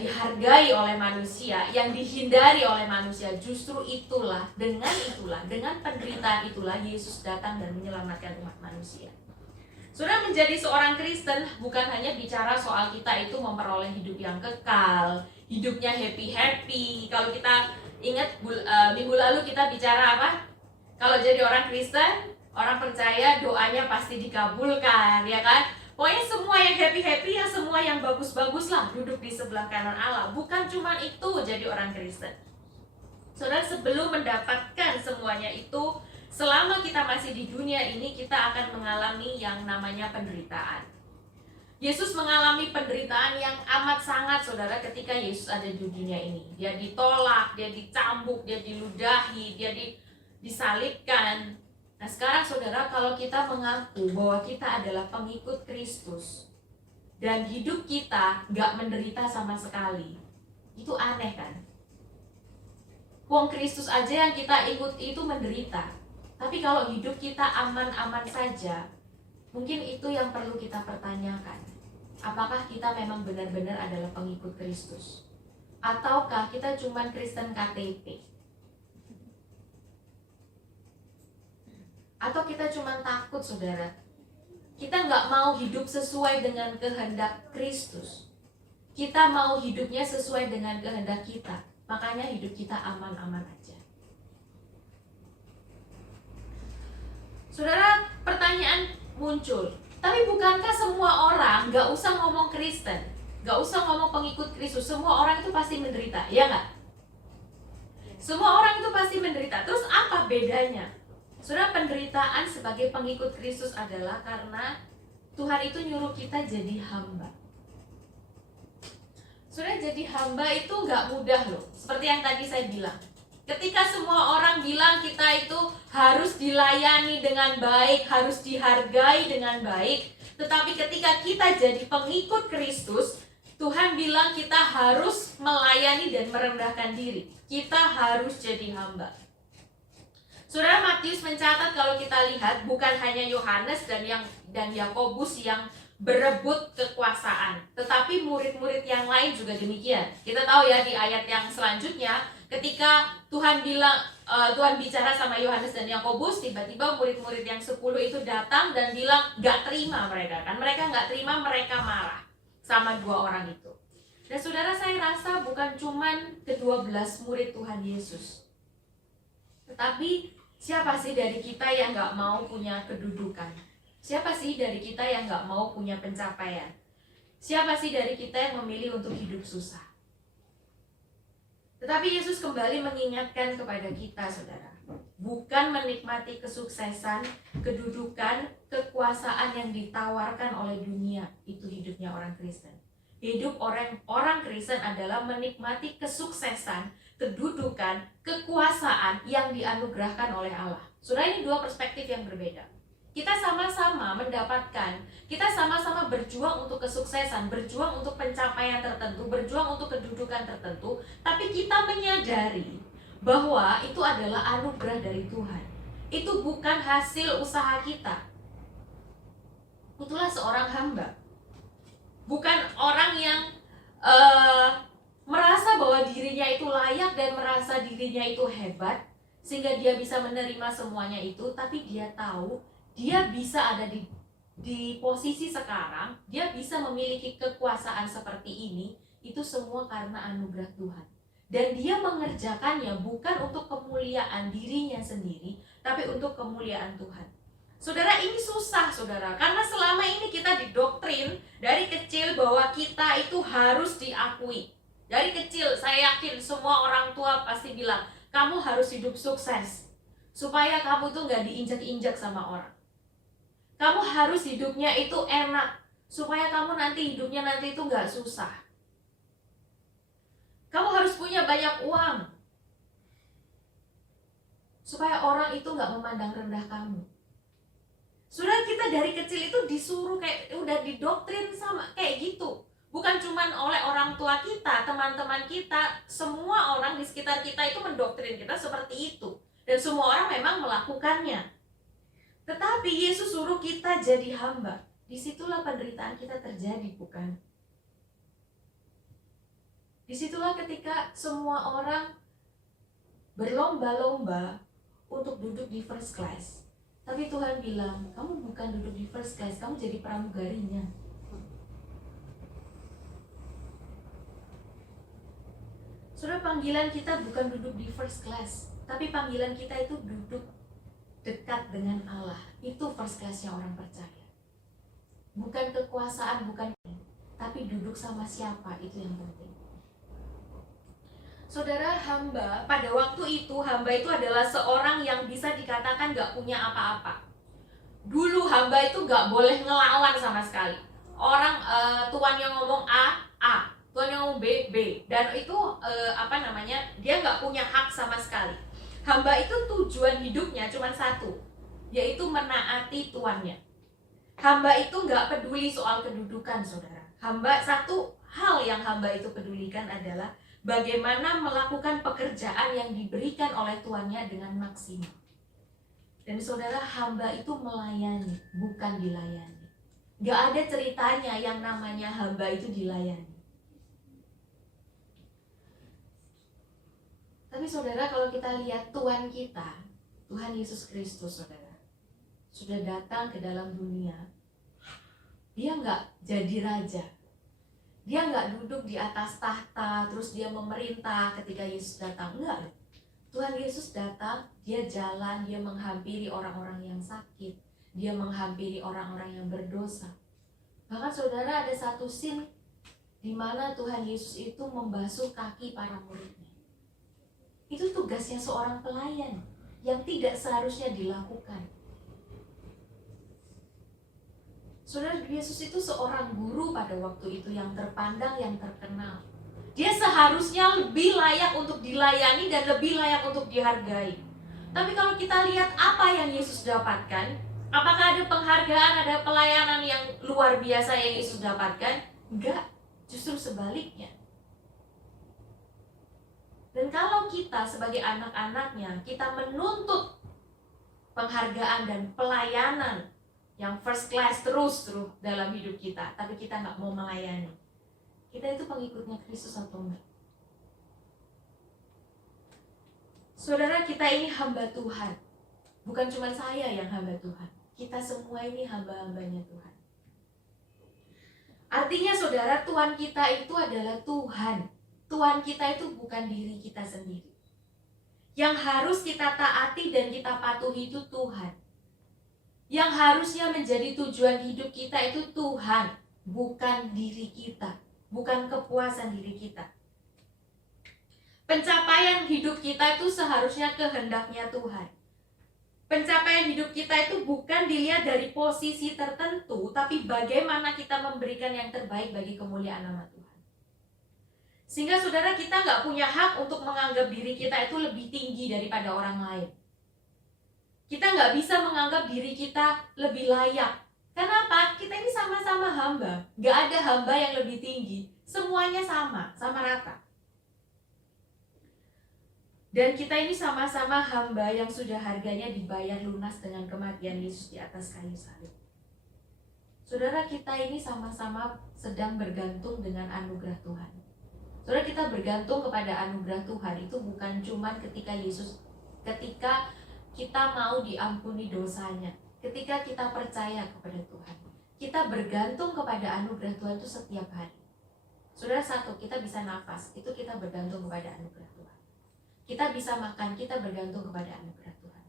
dihargai oleh manusia, yang dihindari oleh manusia, justru dengan penderitaan itulah Yesus datang dan menyelamatkan umat manusia. Saudara, menjadi seorang Kristen bukan hanya bicara soal kita itu memperoleh hidup yang kekal, hidupnya happy-happy. Kalau kita ingat minggu lalu kita bicara apa? Kalau jadi orang Kristen, orang percaya doanya pasti dikabulkan, ya kan? Pokoknya semua yang happy-happy, ya semua yang bagus-bagus lah duduk di sebelah kanan Allah. Bukan cuma itu jadi orang Kristen. Saudara, sebelum mendapatkan semuanya itu, selama kita masih di dunia ini, kita akan mengalami yang namanya penderitaan. Yesus mengalami penderitaan yang amat sangat, saudara, ketika Yesus ada di dunia ini. Dia ditolak, dia dicambuk, dia diludahi, dia disalibkan. Nah sekarang saudara, kalau kita mengaku bahwa kita adalah pengikut Kristus dan hidup kita gak menderita sama sekali, itu aneh kan? Wong Kristus aja yang kita ikuti itu menderita. Tapi kalau hidup kita aman-aman saja, mungkin itu yang perlu kita pertanyakan. Apakah kita memang benar-benar adalah pengikut Kristus? Ataukah kita cuma Kristen KTP? Atau kita cuma takut, saudara? Kita nggak mau hidup sesuai dengan kehendak Kristus. Kita mau hidupnya sesuai dengan kehendak kita. Makanya hidup kita aman-aman aja. Saudara, pertanyaan muncul. Tapi bukankah semua orang, nggak usah ngomong Kristen, nggak usah ngomong pengikut Kristus, semua orang itu pasti menderita, ya nggak? Semua orang itu pasti menderita. Terus apa bedanya? Saudara, penderitaan sebagai pengikut Kristus adalah karena Tuhan itu nyuruh kita jadi hamba. Saudara, jadi hamba itu gak mudah loh. Seperti yang tadi saya bilang, ketika semua orang bilang kita itu harus dilayani dengan baik, harus dihargai dengan baik, tetapi ketika kita jadi pengikut Kristus, Tuhan bilang kita harus melayani dan merendahkan diri. Kita harus jadi hamba. Saudara, Matius mencatat kalau kita lihat bukan hanya Yohanes dan Yakobus yang berebut kekuasaan, tetapi murid-murid yang lain juga demikian. Kita tahu ya di ayat yang selanjutnya, ketika Tuhan bicara sama Yohanes dan Yakobus, tiba-tiba murid-murid yang 10 itu datang dan bilang gak terima mereka. Kan mereka gak terima, mereka marah sama dua orang itu. Dan saudara, saya rasa bukan cuman ke-12 murid Tuhan Yesus, tetapi siapa sih dari kita yang gak mau punya kedudukan? Siapa sih dari kita yang gak mau punya pencapaian? Siapa sih dari kita yang memilih untuk hidup susah? Tetapi Yesus kembali mengingatkan kepada kita, saudara, bukan menikmati kesuksesan, kedudukan, kekuasaan yang ditawarkan oleh dunia, itu hidupnya orang Kristen. Hidup orang Kristen adalah menikmati kesuksesan, kedudukan, kekuasaan yang dianugerahkan oleh Allah. Saudara, ini dua perspektif yang berbeda. Kita sama-sama mendapatkan, kita sama-sama berjuang untuk kesuksesan, berjuang untuk pencapaian tertentu, berjuang untuk kedudukan tertentu, tapi kita menyadari bahwa itu adalah anugerah dari Tuhan. Itu bukan hasil usaha kita. Itulah seorang hamba. Bukan orang yang merasa bahwa dirinya itu layak dan merasa dirinya itu hebat sehingga dia bisa menerima semuanya itu, tapi dia tahu dia bisa ada di posisi sekarang, dia bisa memiliki kekuasaan seperti ini, itu semua karena anugerah Tuhan. Dan dia mengerjakannya bukan untuk kemuliaan dirinya sendiri, tapi untuk kemuliaan Tuhan. Saudara, ini susah saudara, karena selama ini kita didoktrin dari kecil bahwa kita itu harus diakui. Dari kecil saya yakin semua orang tua pasti bilang, kamu harus hidup sukses supaya kamu tuh gak diinjak-injak sama orang. Kamu harus hidupnya itu enak supaya kamu nanti hidupnya nanti itu gak susah. Kamu harus punya banyak uang supaya orang itu gak memandang rendah kamu. Saudara, kita dari kecil itu disuruh kayak udah didoktrin sama kayak gitu. Bukan cuma oleh orang tua kita, teman-teman kita, semua orang di sekitar kita itu mendoktrin kita seperti itu. Dan semua orang memang melakukannya. Tetapi Yesus suruh kita jadi hamba. Disitulah penderitaan kita terjadi, bukan? Disitulah ketika semua orang berlomba-lomba untuk duduk di first class. Tapi Tuhan bilang, kamu bukan duduk di first class, kamu jadi pramugarinya. Saudara, panggilan kita bukan duduk di first class, tapi panggilan kita itu duduk dekat dengan Allah. Itu first classnya orang percaya. Bukan kekuasaan, bukan, tapi duduk sama siapa, itu yang penting. Saudara, hamba, pada waktu itu hamba itu adalah seorang yang bisa dikatakan gak punya apa-apa. Dulu hamba itu gak boleh ngelawan sama sekali. Orang tuan yang ngomong A, tuan yang ngomong B, B. Dan itu dia gak punya hak sama sekali. Hamba itu tujuan hidupnya cuma satu, yaitu menaati tuannya. Hamba itu gak peduli soal kedudukan, saudara. Satu hal yang hamba itu pedulikan adalah bagaimana melakukan pekerjaan yang diberikan oleh tuannya dengan maksimal. Dan saudara, hamba itu melayani, bukan dilayani. Gak ada ceritanya yang namanya hamba itu dilayani. Tapi saudara, kalau kita lihat Tuhan kita, Tuhan Yesus Kristus, saudara, sudah datang ke dalam dunia. Dia gak jadi raja. Dia nggak duduk di atas tahta, terus dia memerintah ketika Yesus datang. Enggak. Tuhan Yesus datang, dia jalan, dia menghampiri orang-orang yang sakit. Dia menghampiri orang-orang yang berdosa. Bahkan saudara, ada satu scene di mana Tuhan Yesus itu membasuh kaki para muridnya. Itu tugasnya seorang pelayan yang tidak seharusnya dilakukan. Saudara, Yesus itu seorang guru pada waktu itu yang terpandang, yang terkenal. Dia seharusnya lebih layak untuk dilayani dan lebih layak untuk dihargai. Tapi kalau kita lihat apa yang Yesus dapatkan, apakah ada penghargaan, ada pelayanan yang luar biasa yang Yesus dapatkan? Enggak, justru sebaliknya. Dan kalau kita sebagai anak-anaknya, kita menuntut penghargaan dan pelayanan yang first class terus dalam hidup kita, tapi kita nggak mau melayani, kita itu pengikutnya Kristus atau enggak? Saudara, kita ini hamba Tuhan. Bukan cuma saya yang hamba Tuhan, kita semua ini hamba-hambanya Tuhan. Artinya saudara, Tuhan kita itu adalah Tuhan. Tuhan kita itu bukan diri kita sendiri. Yang harus kita taati dan kita patuhi itu Tuhan. Yang harusnya menjadi tujuan hidup kita itu Tuhan, bukan diri kita, bukan kepuasan diri kita. Pencapaian hidup kita itu seharusnya kehendaknya Tuhan. Pencapaian hidup kita itu bukan dilihat dari posisi tertentu, tapi bagaimana kita memberikan yang terbaik bagi kemuliaan nama Tuhan. Sehingga saudara, kita nggak punya hak untuk menganggap diri kita itu lebih tinggi daripada orang lain. Kita nggak bisa menganggap diri kita lebih layak. Kenapa? Kita ini sama-sama hamba. Nggak ada hamba yang lebih tinggi. Semuanya sama rata. Dan kita ini sama-sama hamba yang sudah harganya dibayar lunas dengan kematian Yesus di atas kayu salib. Saudara, kita ini sama-sama sedang bergantung dengan anugerah Tuhan. Saudara, kita bergantung kepada anugerah Tuhan itu bukan cuma ketika kita mau diampuni dosanya, ketika kita percaya kepada Tuhan. Kita bergantung kepada anugerah Tuhan itu setiap hari. Saudara, satu, kita bisa nafas, itu kita bergantung kepada anugerah Tuhan. Kita bisa makan, kita bergantung kepada anugerah Tuhan.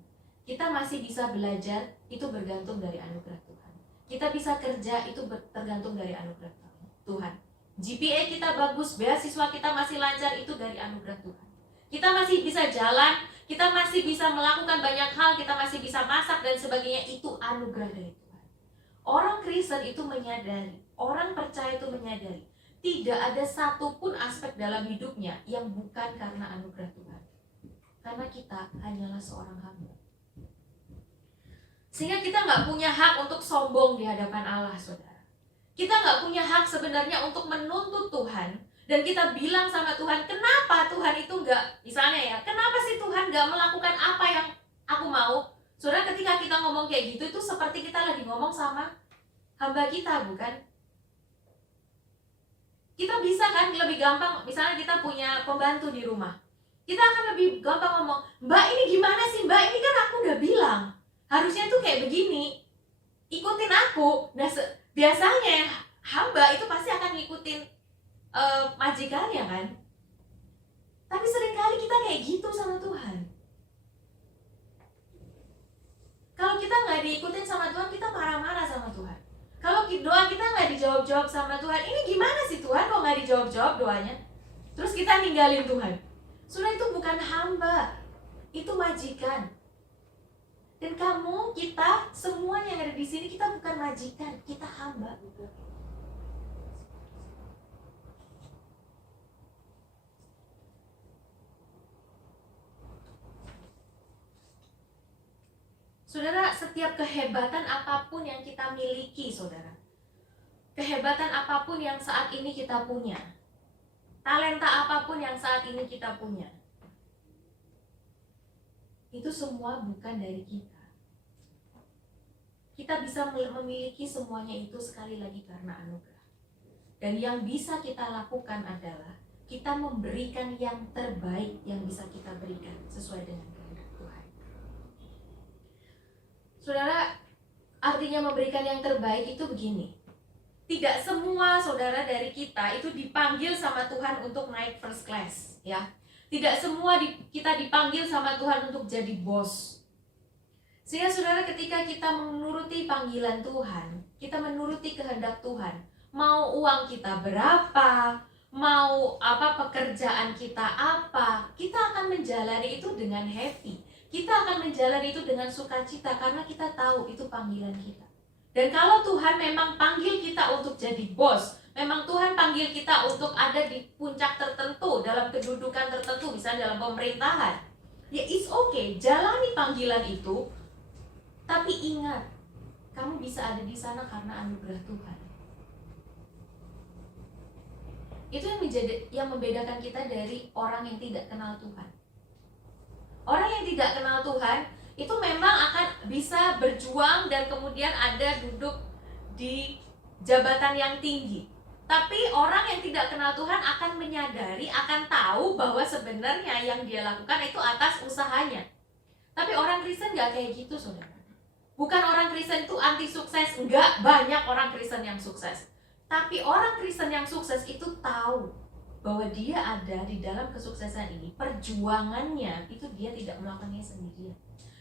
Kita masih bisa belajar, itu bergantung dari anugerah Tuhan. Kita bisa kerja, itu tergantung dari anugerah Tuhan. GPA kita bagus, beasiswa kita masih lancar, itu dari anugerah Tuhan. Kita masih bisa jalan, kita masih bisa melakukan banyak hal, kita masih bisa masak dan sebagainya, itu anugerah dari Tuhan. Orang Kristen itu menyadari, orang percaya itu menyadari, tidak ada satupun aspek dalam hidupnya yang bukan karena anugerah Tuhan. Karena kita hanyalah seorang hamba. Sehingga kita nggak punya hak untuk sombong di hadapan Allah, saudara. Kita nggak punya hak sebenarnya untuk menuntut Tuhan. Dan kita bilang sama Tuhan, kenapa Tuhan itu nggak, misalnya ya, kenapa sih Tuhan nggak melakukan apa yang aku mau? Saudara, ketika kita ngomong kayak gitu, itu seperti kita lagi ngomong sama hamba kita, bukan? Kita bisa kan lebih gampang, misalnya kita punya pembantu di rumah. Kita akan lebih gampang ngomong, Mbak ini gimana sih Mbak, ini kan aku udah bilang harusnya tuh kayak begini, ikutin aku. Nah biasanya hamba itu pasti akan ngikutin majikannya kan. Tapi seringkali kita kayak gitu sama Tuhan. Kalau kita nggak diikutin sama Tuhan, kita marah-marah sama Tuhan. Kalau doa kita nggak dijawab-jawab sama Tuhan, ini gimana sih Tuhan kok nggak dijawab-jawab doanya? Terus kita ninggalin Tuhan. Saudara, itu bukan hamba, itu majikan. Dan kamu, kita, semua yang ada di sini, kita bukan majikan, kita hamba. Saudara, setiap kehebatan apapun yang kita miliki, saudara, kehebatan apapun yang saat ini kita punya, talenta apapun yang saat ini kita punya, itu semua bukan dari kita. Kita bisa memiliki semuanya itu sekali lagi karena anugerah. Dan yang bisa kita lakukan adalah kita memberikan yang terbaik yang bisa kita berikan sesuai dengan kehendak Tuhan. Saudara, artinya memberikan yang terbaik itu begini. Tidak semua saudara dari kita itu dipanggil sama Tuhan untuk naik first class, ya. Tidak semua kita dipanggil sama Tuhan untuk jadi bos. Sehingga saudara, ketika kita menuruti panggilan Tuhan, kita menuruti kehendak Tuhan, mau uang kita berapa, mau apa pekerjaan kita apa, kita akan menjalani itu dengan happy. Kita akan menjalani itu dengan sukacita karena kita tahu itu panggilan kita. Dan kalau Tuhan memang panggil kita untuk jadi bos, memang Tuhan panggil kita untuk ada di puncak tertentu, dalam kedudukan tertentu, misalnya dalam pemerintahan, ya it's okay, jalani panggilan itu. Tapi ingat, kamu bisa ada di sana karena anugerah Tuhan. Itu yang membedakan kita dari orang yang tidak kenal Tuhan. Orang yang tidak kenal Tuhan itu memang akan bisa berjuang dan kemudian ada duduk di jabatan yang tinggi. Tapi orang yang tidak kenal Tuhan akan menyadari, akan tahu bahwa sebenarnya yang dia lakukan itu atas usahanya. Tapi orang Kristen gak kayak gitu, saudara. Bukan orang Kristen itu anti sukses, enggak, banyak orang Kristen yang sukses. Tapi orang Kristen yang sukses itu tahu bahwa dia ada di dalam kesuksesan ini, perjuangannya itu dia tidak melakukannya sendirian.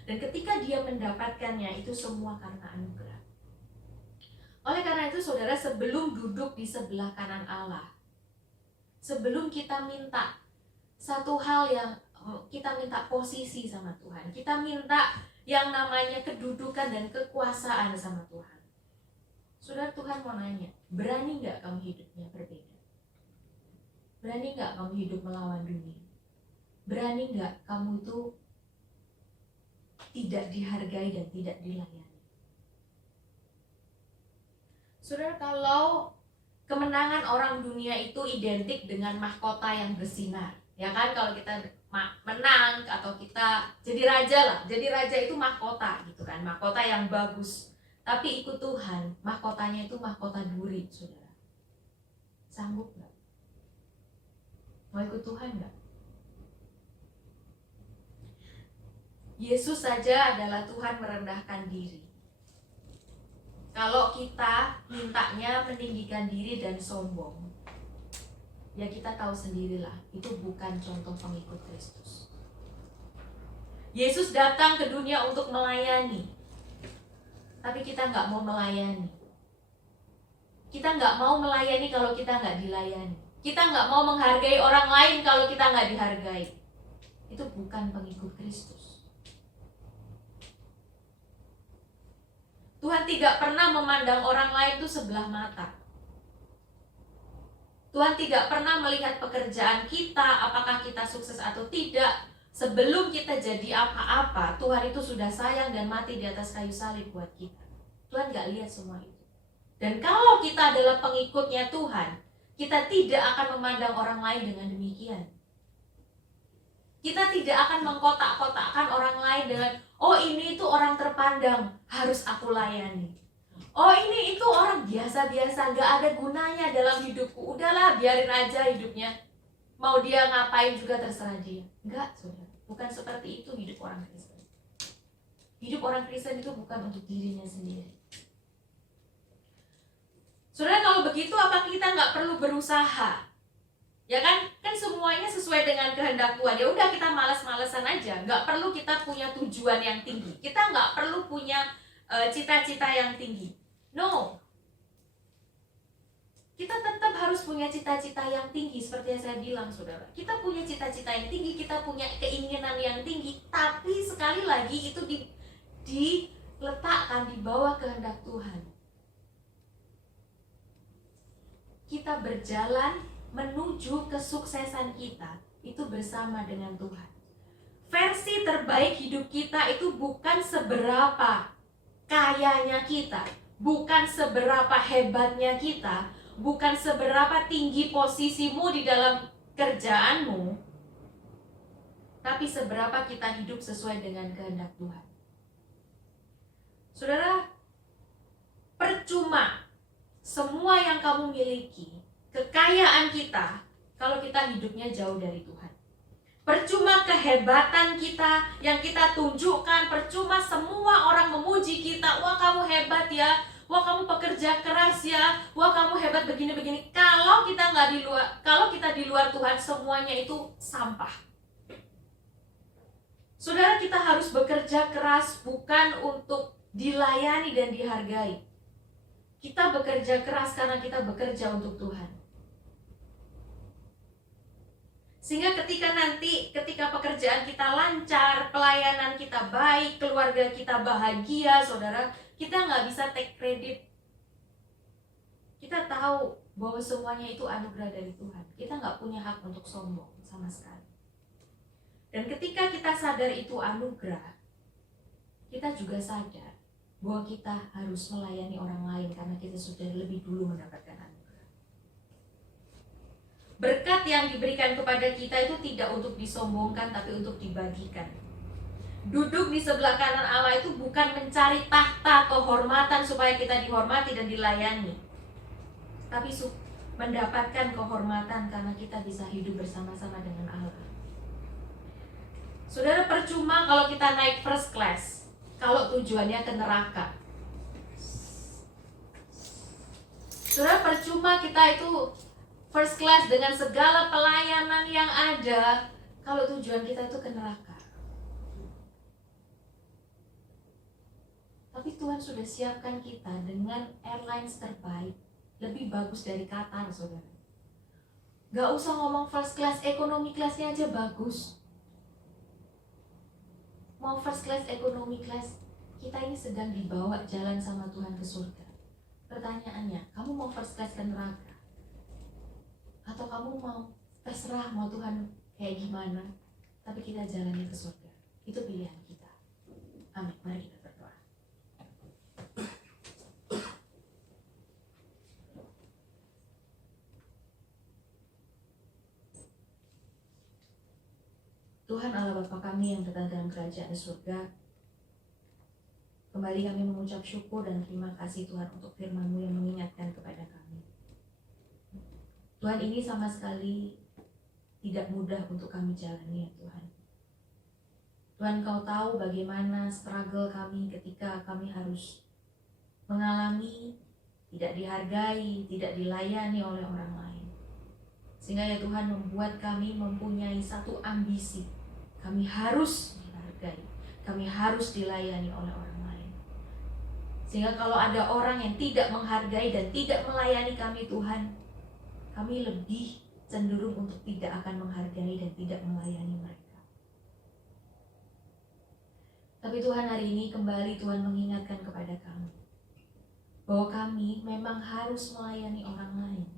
Dan ketika dia mendapatkannya, itu semua karena anugerah. Oleh karena itu, saudara, sebelum duduk di sebelah kanan Allah, sebelum kita minta satu hal yang kita minta posisi sama Tuhan. Kita minta yang namanya kedudukan dan kekuasaan sama Tuhan. Saudara, Tuhan mau nanya, berani nggak kamu hidupnya berbeda? Berani nggak kamu hidup melawan dunia? Berani nggak kamu itu tidak dihargai dan tidak dilayani? Saudara, kalau kemenangan orang dunia itu identik dengan mahkota yang bersinar, ya kan? Kalau kita menang atau kita jadi raja lah, jadi raja itu mahkota gitu kan, mahkota yang bagus. Tapi ikut Tuhan, mahkotanya itu mahkota duri, saudara. Sanggup nggak? Mau ikut Tuhan nggak? Yesus saja adalah Tuhan merendahkan diri. Kalau kita mintanya meninggikan diri dan sombong, ya kita tahu sendirilah, itu bukan contoh pengikut Kristus. Yesus datang ke dunia untuk melayani, tapi kita nggak mau melayani. Kita nggak mau melayani kalau kita nggak dilayani. Kita nggak mau menghargai orang lain kalau kita nggak dihargai. Itu bukan pengikut Kristus. Tuhan tidak pernah memandang orang lain itu sebelah mata. Tuhan tidak pernah melihat pekerjaan kita, apakah kita sukses atau tidak. Sebelum kita jadi apa-apa, Tuhan itu sudah sayang dan mati di atas kayu salib buat kita. Tuhan gak lihat semua itu. Dan kalau kita adalah pengikutnya Tuhan, kita tidak akan memandang orang lain dengan demikian. Kita tidak akan mengkotak-kotakkan orang lain dengan, oh ini itu orang terpandang, harus aku layani. Oh ini itu orang biasa-biasa, gak ada gunanya dalam hidupku. Udahlah, biarin aja hidupnya. Mau dia ngapain juga terserah dia. Enggak, saudara. Bukan seperti itu hidup orang Kristen. Hidup orang Kristen itu bukan untuk dirinya sendiri. Saudara, kalau begitu apa kita nggak perlu berusaha? Ya kan? Kan semuanya sesuai dengan kehendak Tuhan. Ya udah, kita malas-malesan aja. Nggak perlu kita punya tujuan yang tinggi. Kita nggak perlu punya cita-cita yang tinggi. No. Kita tetap harus punya cita-cita yang tinggi. Seperti yang saya bilang, saudara. Kita punya cita-cita yang tinggi. Kita punya keinginan yang tinggi. Tapi sekali lagi itu diletakkan di bawah kehendak Tuhan. Kita berjalan menuju kesuksesan kita itu bersama dengan Tuhan. Versi terbaik hidup kita itu bukan seberapa kayanya kita, bukan seberapa hebatnya kita, bukan seberapa tinggi posisimu di dalam kerjaanmu, tapi seberapa kita hidup sesuai dengan kehendak Tuhan. Saudara, percuma semua yang kamu miliki, kekayaan kita, kalau kita hidupnya jauh dari Tuhan. Percuma kehebatan kita yang kita tunjukkan, percuma semua orang memuji kita, wah kamu hebat ya, wah kamu pekerja keras ya, wah kamu hebat begini-begini. Kalau kita di luar Tuhan, semuanya itu sampah. Saudara, kita harus bekerja keras bukan untuk dilayani dan dihargai. Kita bekerja keras karena kita bekerja untuk Tuhan. Sehingga ketika pekerjaan kita lancar, pelayanan kita baik, keluarga kita bahagia, saudara, kita nggak bisa take credit. Kita tahu bahwa semuanya itu anugerah dari Tuhan. Kita nggak punya hak untuk sombong sama sekali. Dan ketika kita sadar itu anugerah, kita juga sadar bahwa kita harus melayani orang lain karena kita sudah lebih dulu mendapatkan anugerah. Berkat yang diberikan kepada kita itu tidak untuk disombongkan, tapi untuk dibagikan. Duduk di sebelah kanan Allah itu bukan mencari tahta kehormatan supaya kita dihormati dan dilayani, tapi mendapatkan kehormatan karena kita bisa hidup bersama-sama dengan Allah. Saudara, percuma kalau kita naik first class kalau tujuannya ke neraka. Saudara, percuma kita itu first class dengan segala pelayanan yang ada kalau tujuan kita itu ke neraka. Tapi Tuhan sudah siapkan kita dengan airlines terbaik, lebih bagus dari Qatar, saudara. Gak usah ngomong first class, ekonomi kelasnya aja bagus. mau first class, economy class, kita ini sedang dibawa jalan sama Tuhan ke surga. Pertanyaannya, kamu mau first class ke neraka? Atau kamu mau terserah mau Tuhan kayak gimana, tapi kita jalannya ke surga? Itu pilihan kita. Amin. Mari kita berdoa. Tuhan Allah Bapa kami yang berada dalam kerajaan surga, kembali kami mengucap syukur dan terima kasih Tuhan untuk firman-Mu yang mengingatkan kepada kami. Tuhan, ini sama sekali tidak mudah untuk kami jalani ya Tuhan. Tuhan, Kau tahu bagaimana struggle kami ketika kami harus mengalami tidak dihargai, tidak dilayani oleh orang lain. Sehingga ya Tuhan membuat kami mempunyai satu ambisi. Kami harus dihargai, kami harus dilayani oleh orang lain. Sehingga kalau ada orang yang tidak menghargai dan tidak melayani kami Tuhan, kami lebih cenderung untuk tidak akan menghargai dan tidak melayani mereka. Tapi Tuhan, hari ini kembali Tuhan mengingatkan kepada kami bahwa kami memang harus melayani orang lain.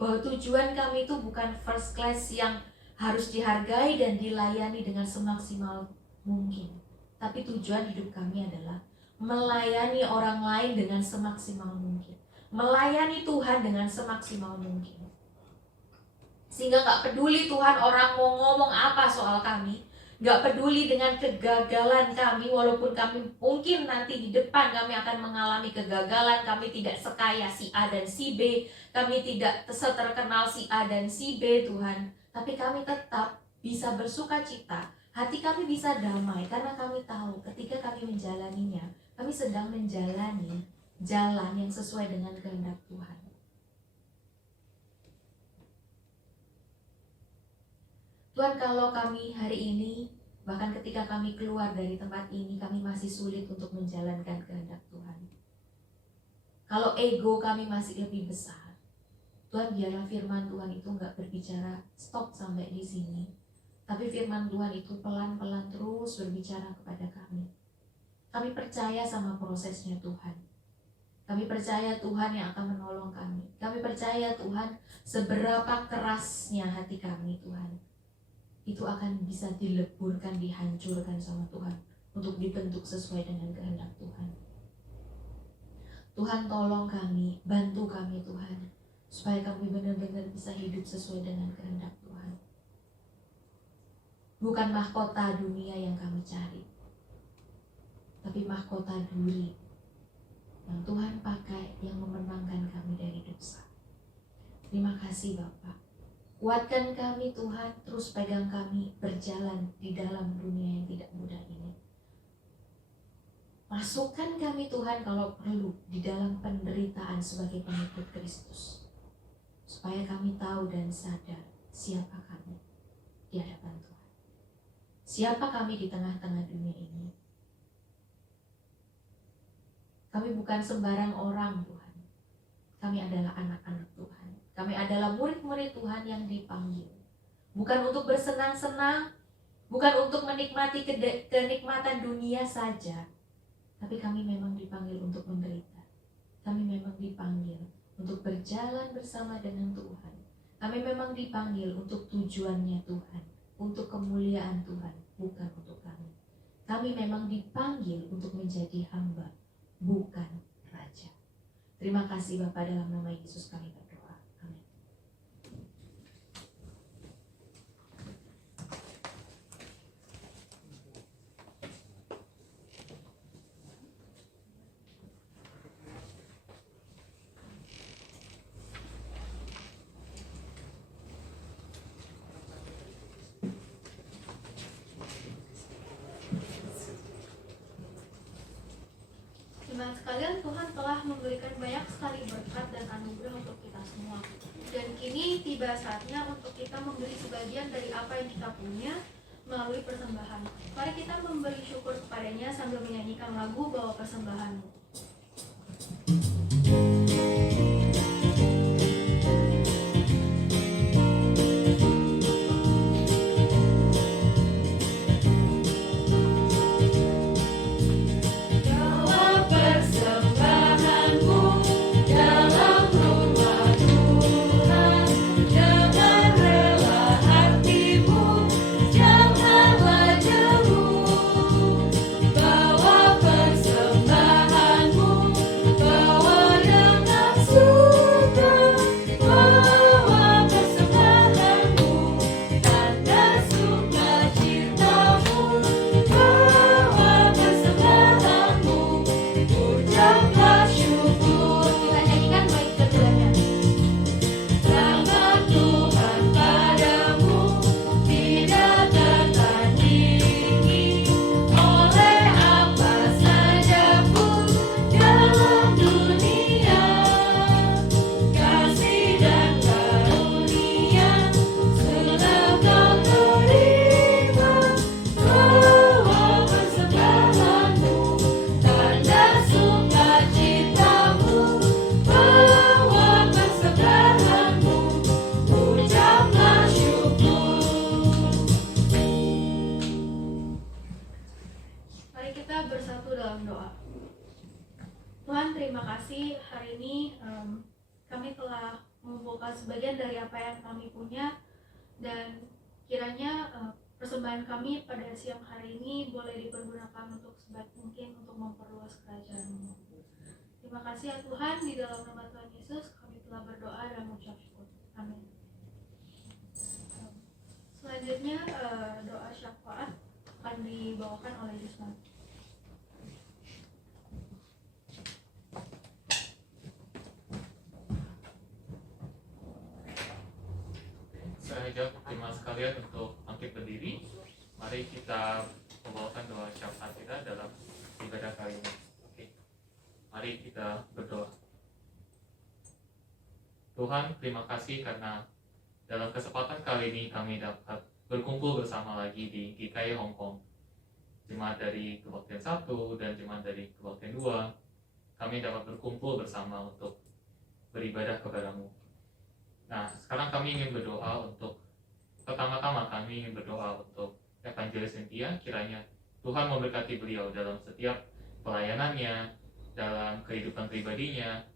Bahwa tujuan kami itu bukan first class yang harus dihargai dan dilayani dengan semaksimal mungkin. Tapi tujuan hidup kami adalah melayani orang lain dengan semaksimal mungkin. Melayani Tuhan dengan semaksimal mungkin. Sehingga gak peduli Tuhan orang mau ngomong apa soal kami, gak peduli dengan kegagalan kami, walaupun kami mungkin nanti di depan kami akan mengalami kegagalan, kami tidak sekaya si A dan si B, kami tidak seterkenal si A dan si B Tuhan, tapi kami tetap bisa bersuka cita, hati kami bisa damai, karena kami tahu ketika kami menjalaninya, kami sedang menjalani jalan yang sesuai dengan kehendak Tuhan. Tuhan, kalau kami hari ini, bahkan ketika kami keluar dari tempat ini, kami masih sulit untuk menjalankan kehendak Tuhan. Kalau ego kami masih lebih besar, Tuhan, biarlah firman Tuhan itu enggak berbicara stop sampai di sini. Tapi firman Tuhan itu pelan-pelan terus berbicara kepada kami. Kami percaya sama prosesnya Tuhan. Kami percaya Tuhan yang akan menolong kami. Kami percaya Tuhan seberapa kerasnya hati kami Tuhan, itu akan bisa dileburkan, dihancurkan sama Tuhan untuk dibentuk sesuai dengan kehendak Tuhan. Tuhan, tolong kami, bantu kami Tuhan, supaya kami benar-benar bisa hidup sesuai dengan kehendak Tuhan. Bukan mahkota dunia yang kami cari, tapi mahkota duri yang Tuhan pakai yang memenangkan kami dari dosa. Terima kasih Bapak. Kuatkan kami Tuhan, terus pegang kami berjalan di dalam dunia yang tidak mudah ini. Masukkan kami Tuhan kalau perlu di dalam penderitaan sebagai pengikut Kristus. Supaya kami tahu dan sadar siapa kami di hadapan Tuhan. Siapa kami di tengah-tengah dunia ini. Kami bukan sembarang orang Tuhan. Kami adalah anak-anak Tuhan. Kami adalah murid-murid Tuhan yang dipanggil. Bukan untuk bersenang-senang, bukan untuk menikmati kenikmatan dunia saja. Tapi kami memang dipanggil untuk menderita. Kami memang dipanggil untuk berjalan bersama dengan Tuhan. Kami memang dipanggil untuk tujuannya Tuhan, untuk kemuliaan Tuhan, bukan untuk kami. Kami memang dipanggil untuk menjadi hamba, bukan raja. Terima kasih Bapa, dalam nama Yesus kami berdoa. Teman sekalian, Tuhan telah memberikan banyak sekali berkat dan anugerah untuk kita semua. Dan kini tiba saatnya untuk kita memberi sebagian dari apa yang kita punya melalui persembahan. Mari kita memberi syukur kepadanya sambil menyanyikan lagu Bawa Persembahanmu. Mari kita bersatu dalam doa. Tuhan, terima kasih hari ini kami telah mengumpulkan sebagian dari apa yang kami punya, dan kiranya persembahan kami pada siang hari ini boleh dipergunakan untuk sebaik mungkin untuk memperluas kerajaan-Mu. Terima kasih ya Tuhan, di dalam nama Tuhan Yesus kami telah berdoa dan mengucap syukur. Amin. Selanjutnya doa syafaat akan dibawakan oleh Yusman. Saya ajak jemaat sekalian untuk bangkit berdiri. Mari kita membawakan doa syafaat kita dalam ibadah kali ini. Oke. Mari kita berdoa. Tuhan, terima kasih karena dalam kesempatan kali ini kami dapat berkumpul bersama lagi di GKI Hong Kong. Jemaat dari Kebaktian 1 dan jemaat dari Kebaktian 2, kami dapat berkumpul bersama untuk beribadah kepada-Mu. Nah, sekarang kami ingin berdoa untuk, pertama-tama kami ingin berdoa untuk Evangelis Cynthia, kiranya Tuhan memberkati beliau dalam setiap pelayanannya, dalam kehidupan pribadinya.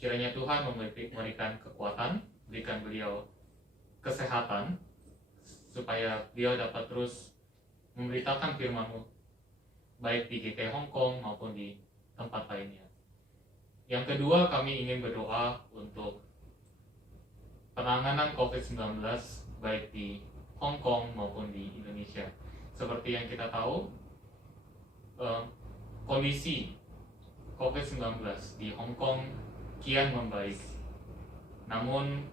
Kiranya Tuhan memberikan kekuatan, berikan beliau kesehatan, supaya beliau dapat terus memberitakan firman-Mu, baik di GKI Hong Kong maupun di tempat lainnya. Yang kedua, kami ingin berdoa untuk penanganan COVID-19 baik di Hong Kong maupun di Indonesia. Seperti yang kita tahu, kondisi COVID-19 di Hong Kong kian membaik. Namun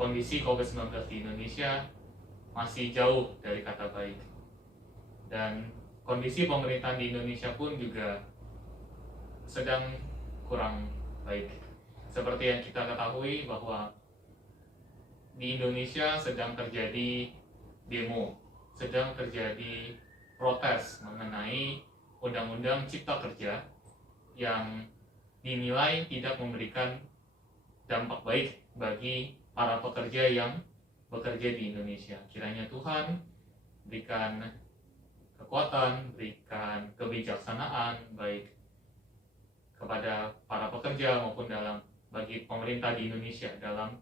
kondisi COVID-19 di Indonesia masih jauh dari kata baik. Dan kondisi pemerintahan di Indonesia pun juga sedang kurang baik. Seperti yang kita ketahui bahwa di Indonesia sedang terjadi demo, sedang terjadi protes mengenai Undang-Undang Cipta Kerja yang dinilai tidak memberikan dampak baik bagi para pekerja yang bekerja di Indonesia. Kiranya Tuhan berikan kekuatan, berikan kebijaksanaan baik kepada para pekerja maupun bagi pemerintah di Indonesia dalam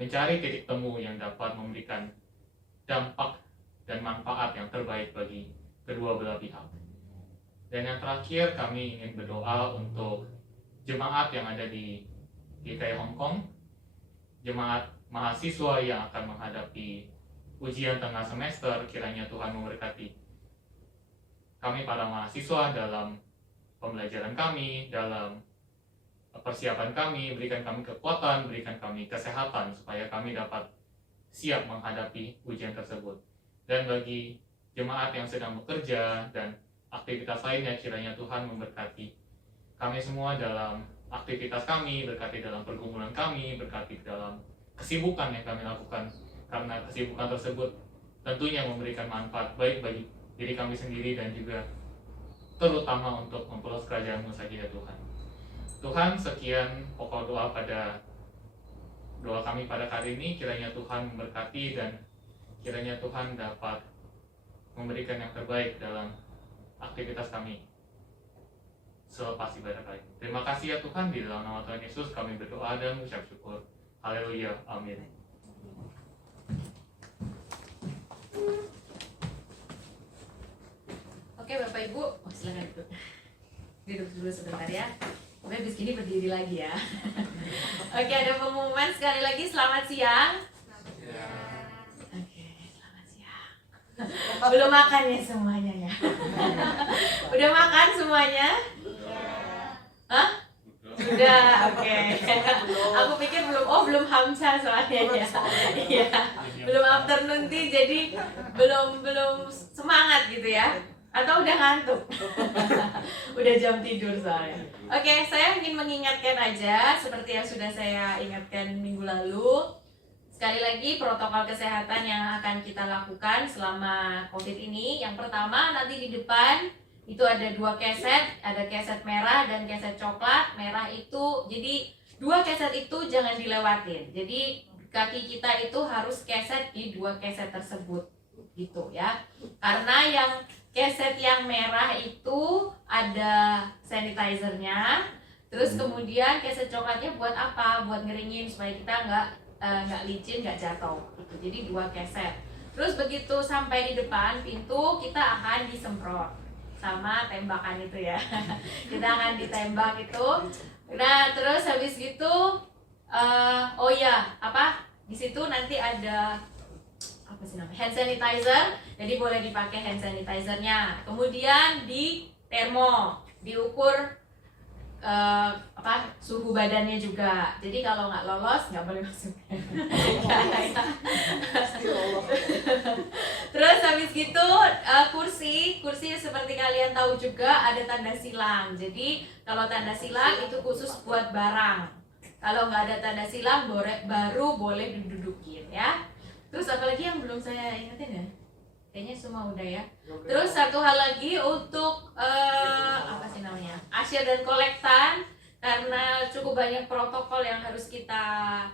mencari titik temu yang dapat memberikan dampak dan manfaat yang terbaik bagi kedua belah pihak. Dan yang terakhir, kami ingin berdoa untuk jemaat yang ada di GKI Hong Kong, jemaat mahasiswa yang akan menghadapi ujian tengah semester. Kiranya Tuhan memberkati kami para mahasiswa dalam pembelajaran kami, dalam persiapan kami, berikan kami kekuatan, berikan kami kesehatan supaya kami dapat siap menghadapi ujian tersebut. Dan bagi jemaat yang sedang bekerja dan aktivitas lainnya, kiranya Tuhan memberkati kami semua dalam aktivitas kami, berkati dalam pergumulan kami, berkati dalam kesibukan yang kami lakukan, karena kesibukan tersebut tentunya memberikan manfaat baik bagi diri kami sendiri dan juga terutama untuk memperluas kerajaan-Mu saja ya Tuhan. Tuhan, sekian pokok doa pada doa kami pada kali ini. Kiranya Tuhan memberkati dan kiranya Tuhan dapat memberikan yang terbaik dalam aktivitas kami selepas ibadah kali ini. Terima kasih ya Tuhan, di dalam nama Tuhan Yesus kami berdoa dan mengucap syukur. Haleluya, amin. Oke Bapak Ibu, silakan duduk. Duduk dulu sebentar ya. Oke, habis gini berdiri lagi ya. Oke, ada pengumuman sekali lagi. Selamat siang. Oke, selamat siang. Belum makan ya semuanya ya? Udah makan semuanya? Hah? Sudah, oke. Aku pikir belum, belum hamsa soalnya ya. Iya. Belum afternoon tea, jadi belum semangat gitu ya. Atau udah ngantuk? Udah jam tidur soalnya. Oke, saya ingin mengingatkan aja seperti yang sudah saya ingatkan minggu lalu. Sekali lagi protokol kesehatan yang akan kita lakukan selama COVID ini. Yang pertama, nanti di depan itu ada 2 keset, ada keset merah dan keset coklat. Merah itu, jadi 2 keset itu jangan dilewatin. Jadi kaki kita itu harus keset di 2 keset tersebut gitu ya. Karena yang keset yang merah itu ada sanitizernya. Terus kemudian keset coklatnya buat apa? Buat ngeringin supaya kita nggak licin, nggak jatuh. Gitu. Jadi 2 keset. Terus begitu sampai di depan pintu kita akan disemprot sama tembakan itu ya. Kita akan ditembak itu. Nah terus habis gitu, oh ya di situ nanti ada apa sih namanya, hand sanitizer. Jadi boleh dipakai hand sanitizernya. Kemudian di termo diukur suhu badannya juga. Jadi kalau nggak lolos nggak boleh masuk. Terus habis gitu kursi seperti kalian tahu juga ada tanda silang. Jadi kalau tanda silang itu khusus buat barang. Kalau nggak ada tanda silang baru boleh didudukin ya. Terus apalagi yang belum saya ingetin ya? Kayaknya semua udah ya. Terus satu hal lagi untuk asyir dan kolektan, karena cukup banyak protokol yang harus kita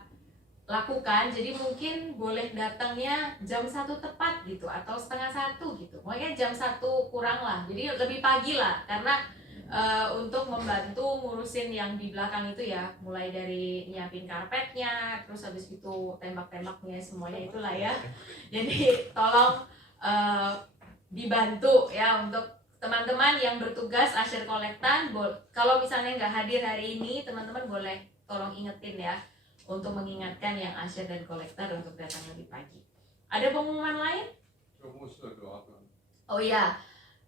lakukan, jadi mungkin boleh datangnya jam 1 tepat gitu atau setengah 1 gitu. Pokoknya jam 1 kurang lah. Jadi lebih pagi lah, karena untuk membantu ngurusin yang di belakang itu ya, mulai dari nyiapin karpetnya, terus habis itu tembak-tembaknya semuanya itulah ya. Jadi tolong dibantu ya untuk teman-teman yang bertugas asyir kolektan. Kalau misalnya nggak hadir hari ini, teman-teman boleh tolong ingetin ya untuk mengingatkan yang asyir dan kolektor untuk datang lebih pagi. Ada pengumuman lain? Oh iya.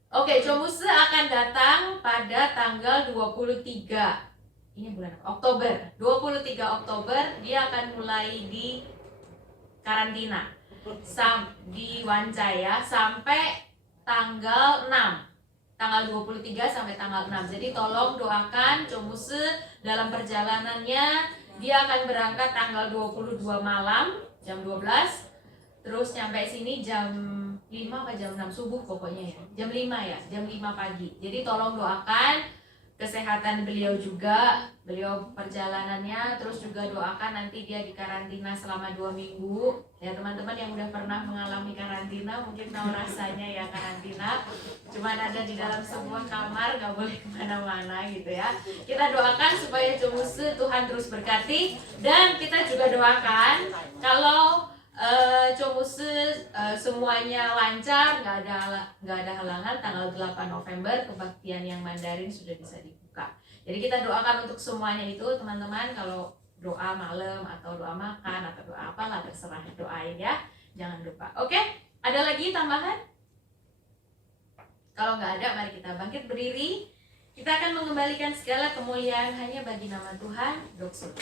Oke, Comuse akan datang pada tanggal 23. Ini bulan Oktober. 23 Oktober dia akan mulai di karantina di Wancaya sampai tanggal 6. Tanggal 23 sampai tanggal 6. Jadi tolong doakan Comuse dalam perjalanannya. Dia akan berangkat tanggal 22 malam jam 12. Terus nyampe sini jam 5 atau jam 6 subuh pokoknya ya. Jam 5 ya, jam 5 pagi. Jadi tolong doakan kesehatan beliau juga, beliau perjalanannya, terus juga doakan nanti dia di karantina selama 2 minggu. Ya teman-teman yang udah pernah mengalami karantina mungkin tahu rasanya ya karantina. Cuman ada di dalam sebuah kamar, gak boleh kemana-mana gitu ya. Kita doakan supaya Comuse Tuhan terus berkati. Dan kita juga doakan kalau Comuse semuanya lancar, nggak ada halangan. Tanggal 8 November kebaktian yang Mandarin sudah bisa dibuka. Jadi kita doakan untuk semuanya itu teman-teman. Kalau doa malam atau doa makan atau doa apalah terserah, doain ya, jangan lupa. Oke, ada lagi tambahan? Kalau nggak ada, mari kita bangkit berdiri. Kita akan mengembalikan segala kemuliaan hanya bagi nama Tuhan. Doksur.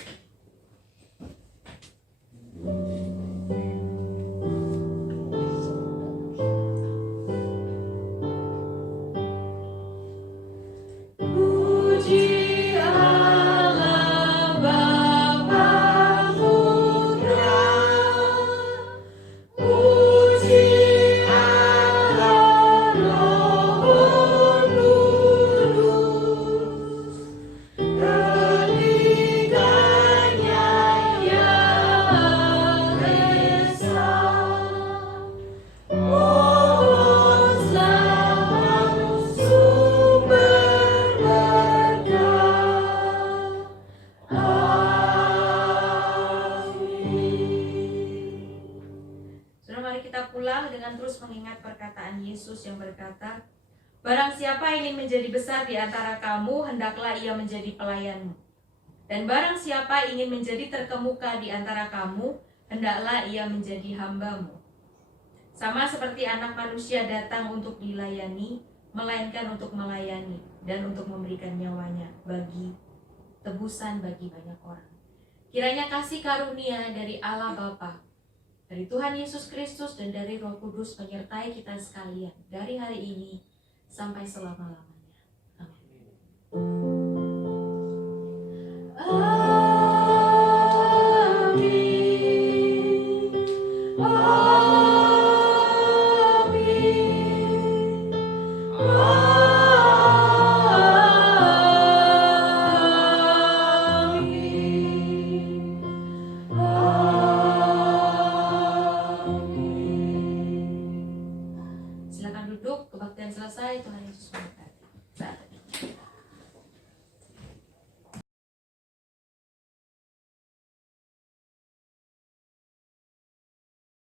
Barang siapa ingin menjadi besar di antara kamu, hendaklah ia menjadi pelayanmu. Dan barang siapa ingin menjadi terkemuka di antara kamu, hendaklah ia menjadi hambamu. Sama seperti anak manusia datang untuk dilayani, melainkan untuk melayani, dan untuk memberikan nyawanya bagi tebusan bagi banyak orang. Kiranya kasih karunia dari Allah Bapa, dari Tuhan Yesus Kristus, dan dari Roh Kudus menyertai kita sekalian dari hari ini sampai selama-lamanya. Amin. Amin. Amin. Silakan duduk. Kebaktian selanjutnya Yesus memberkati.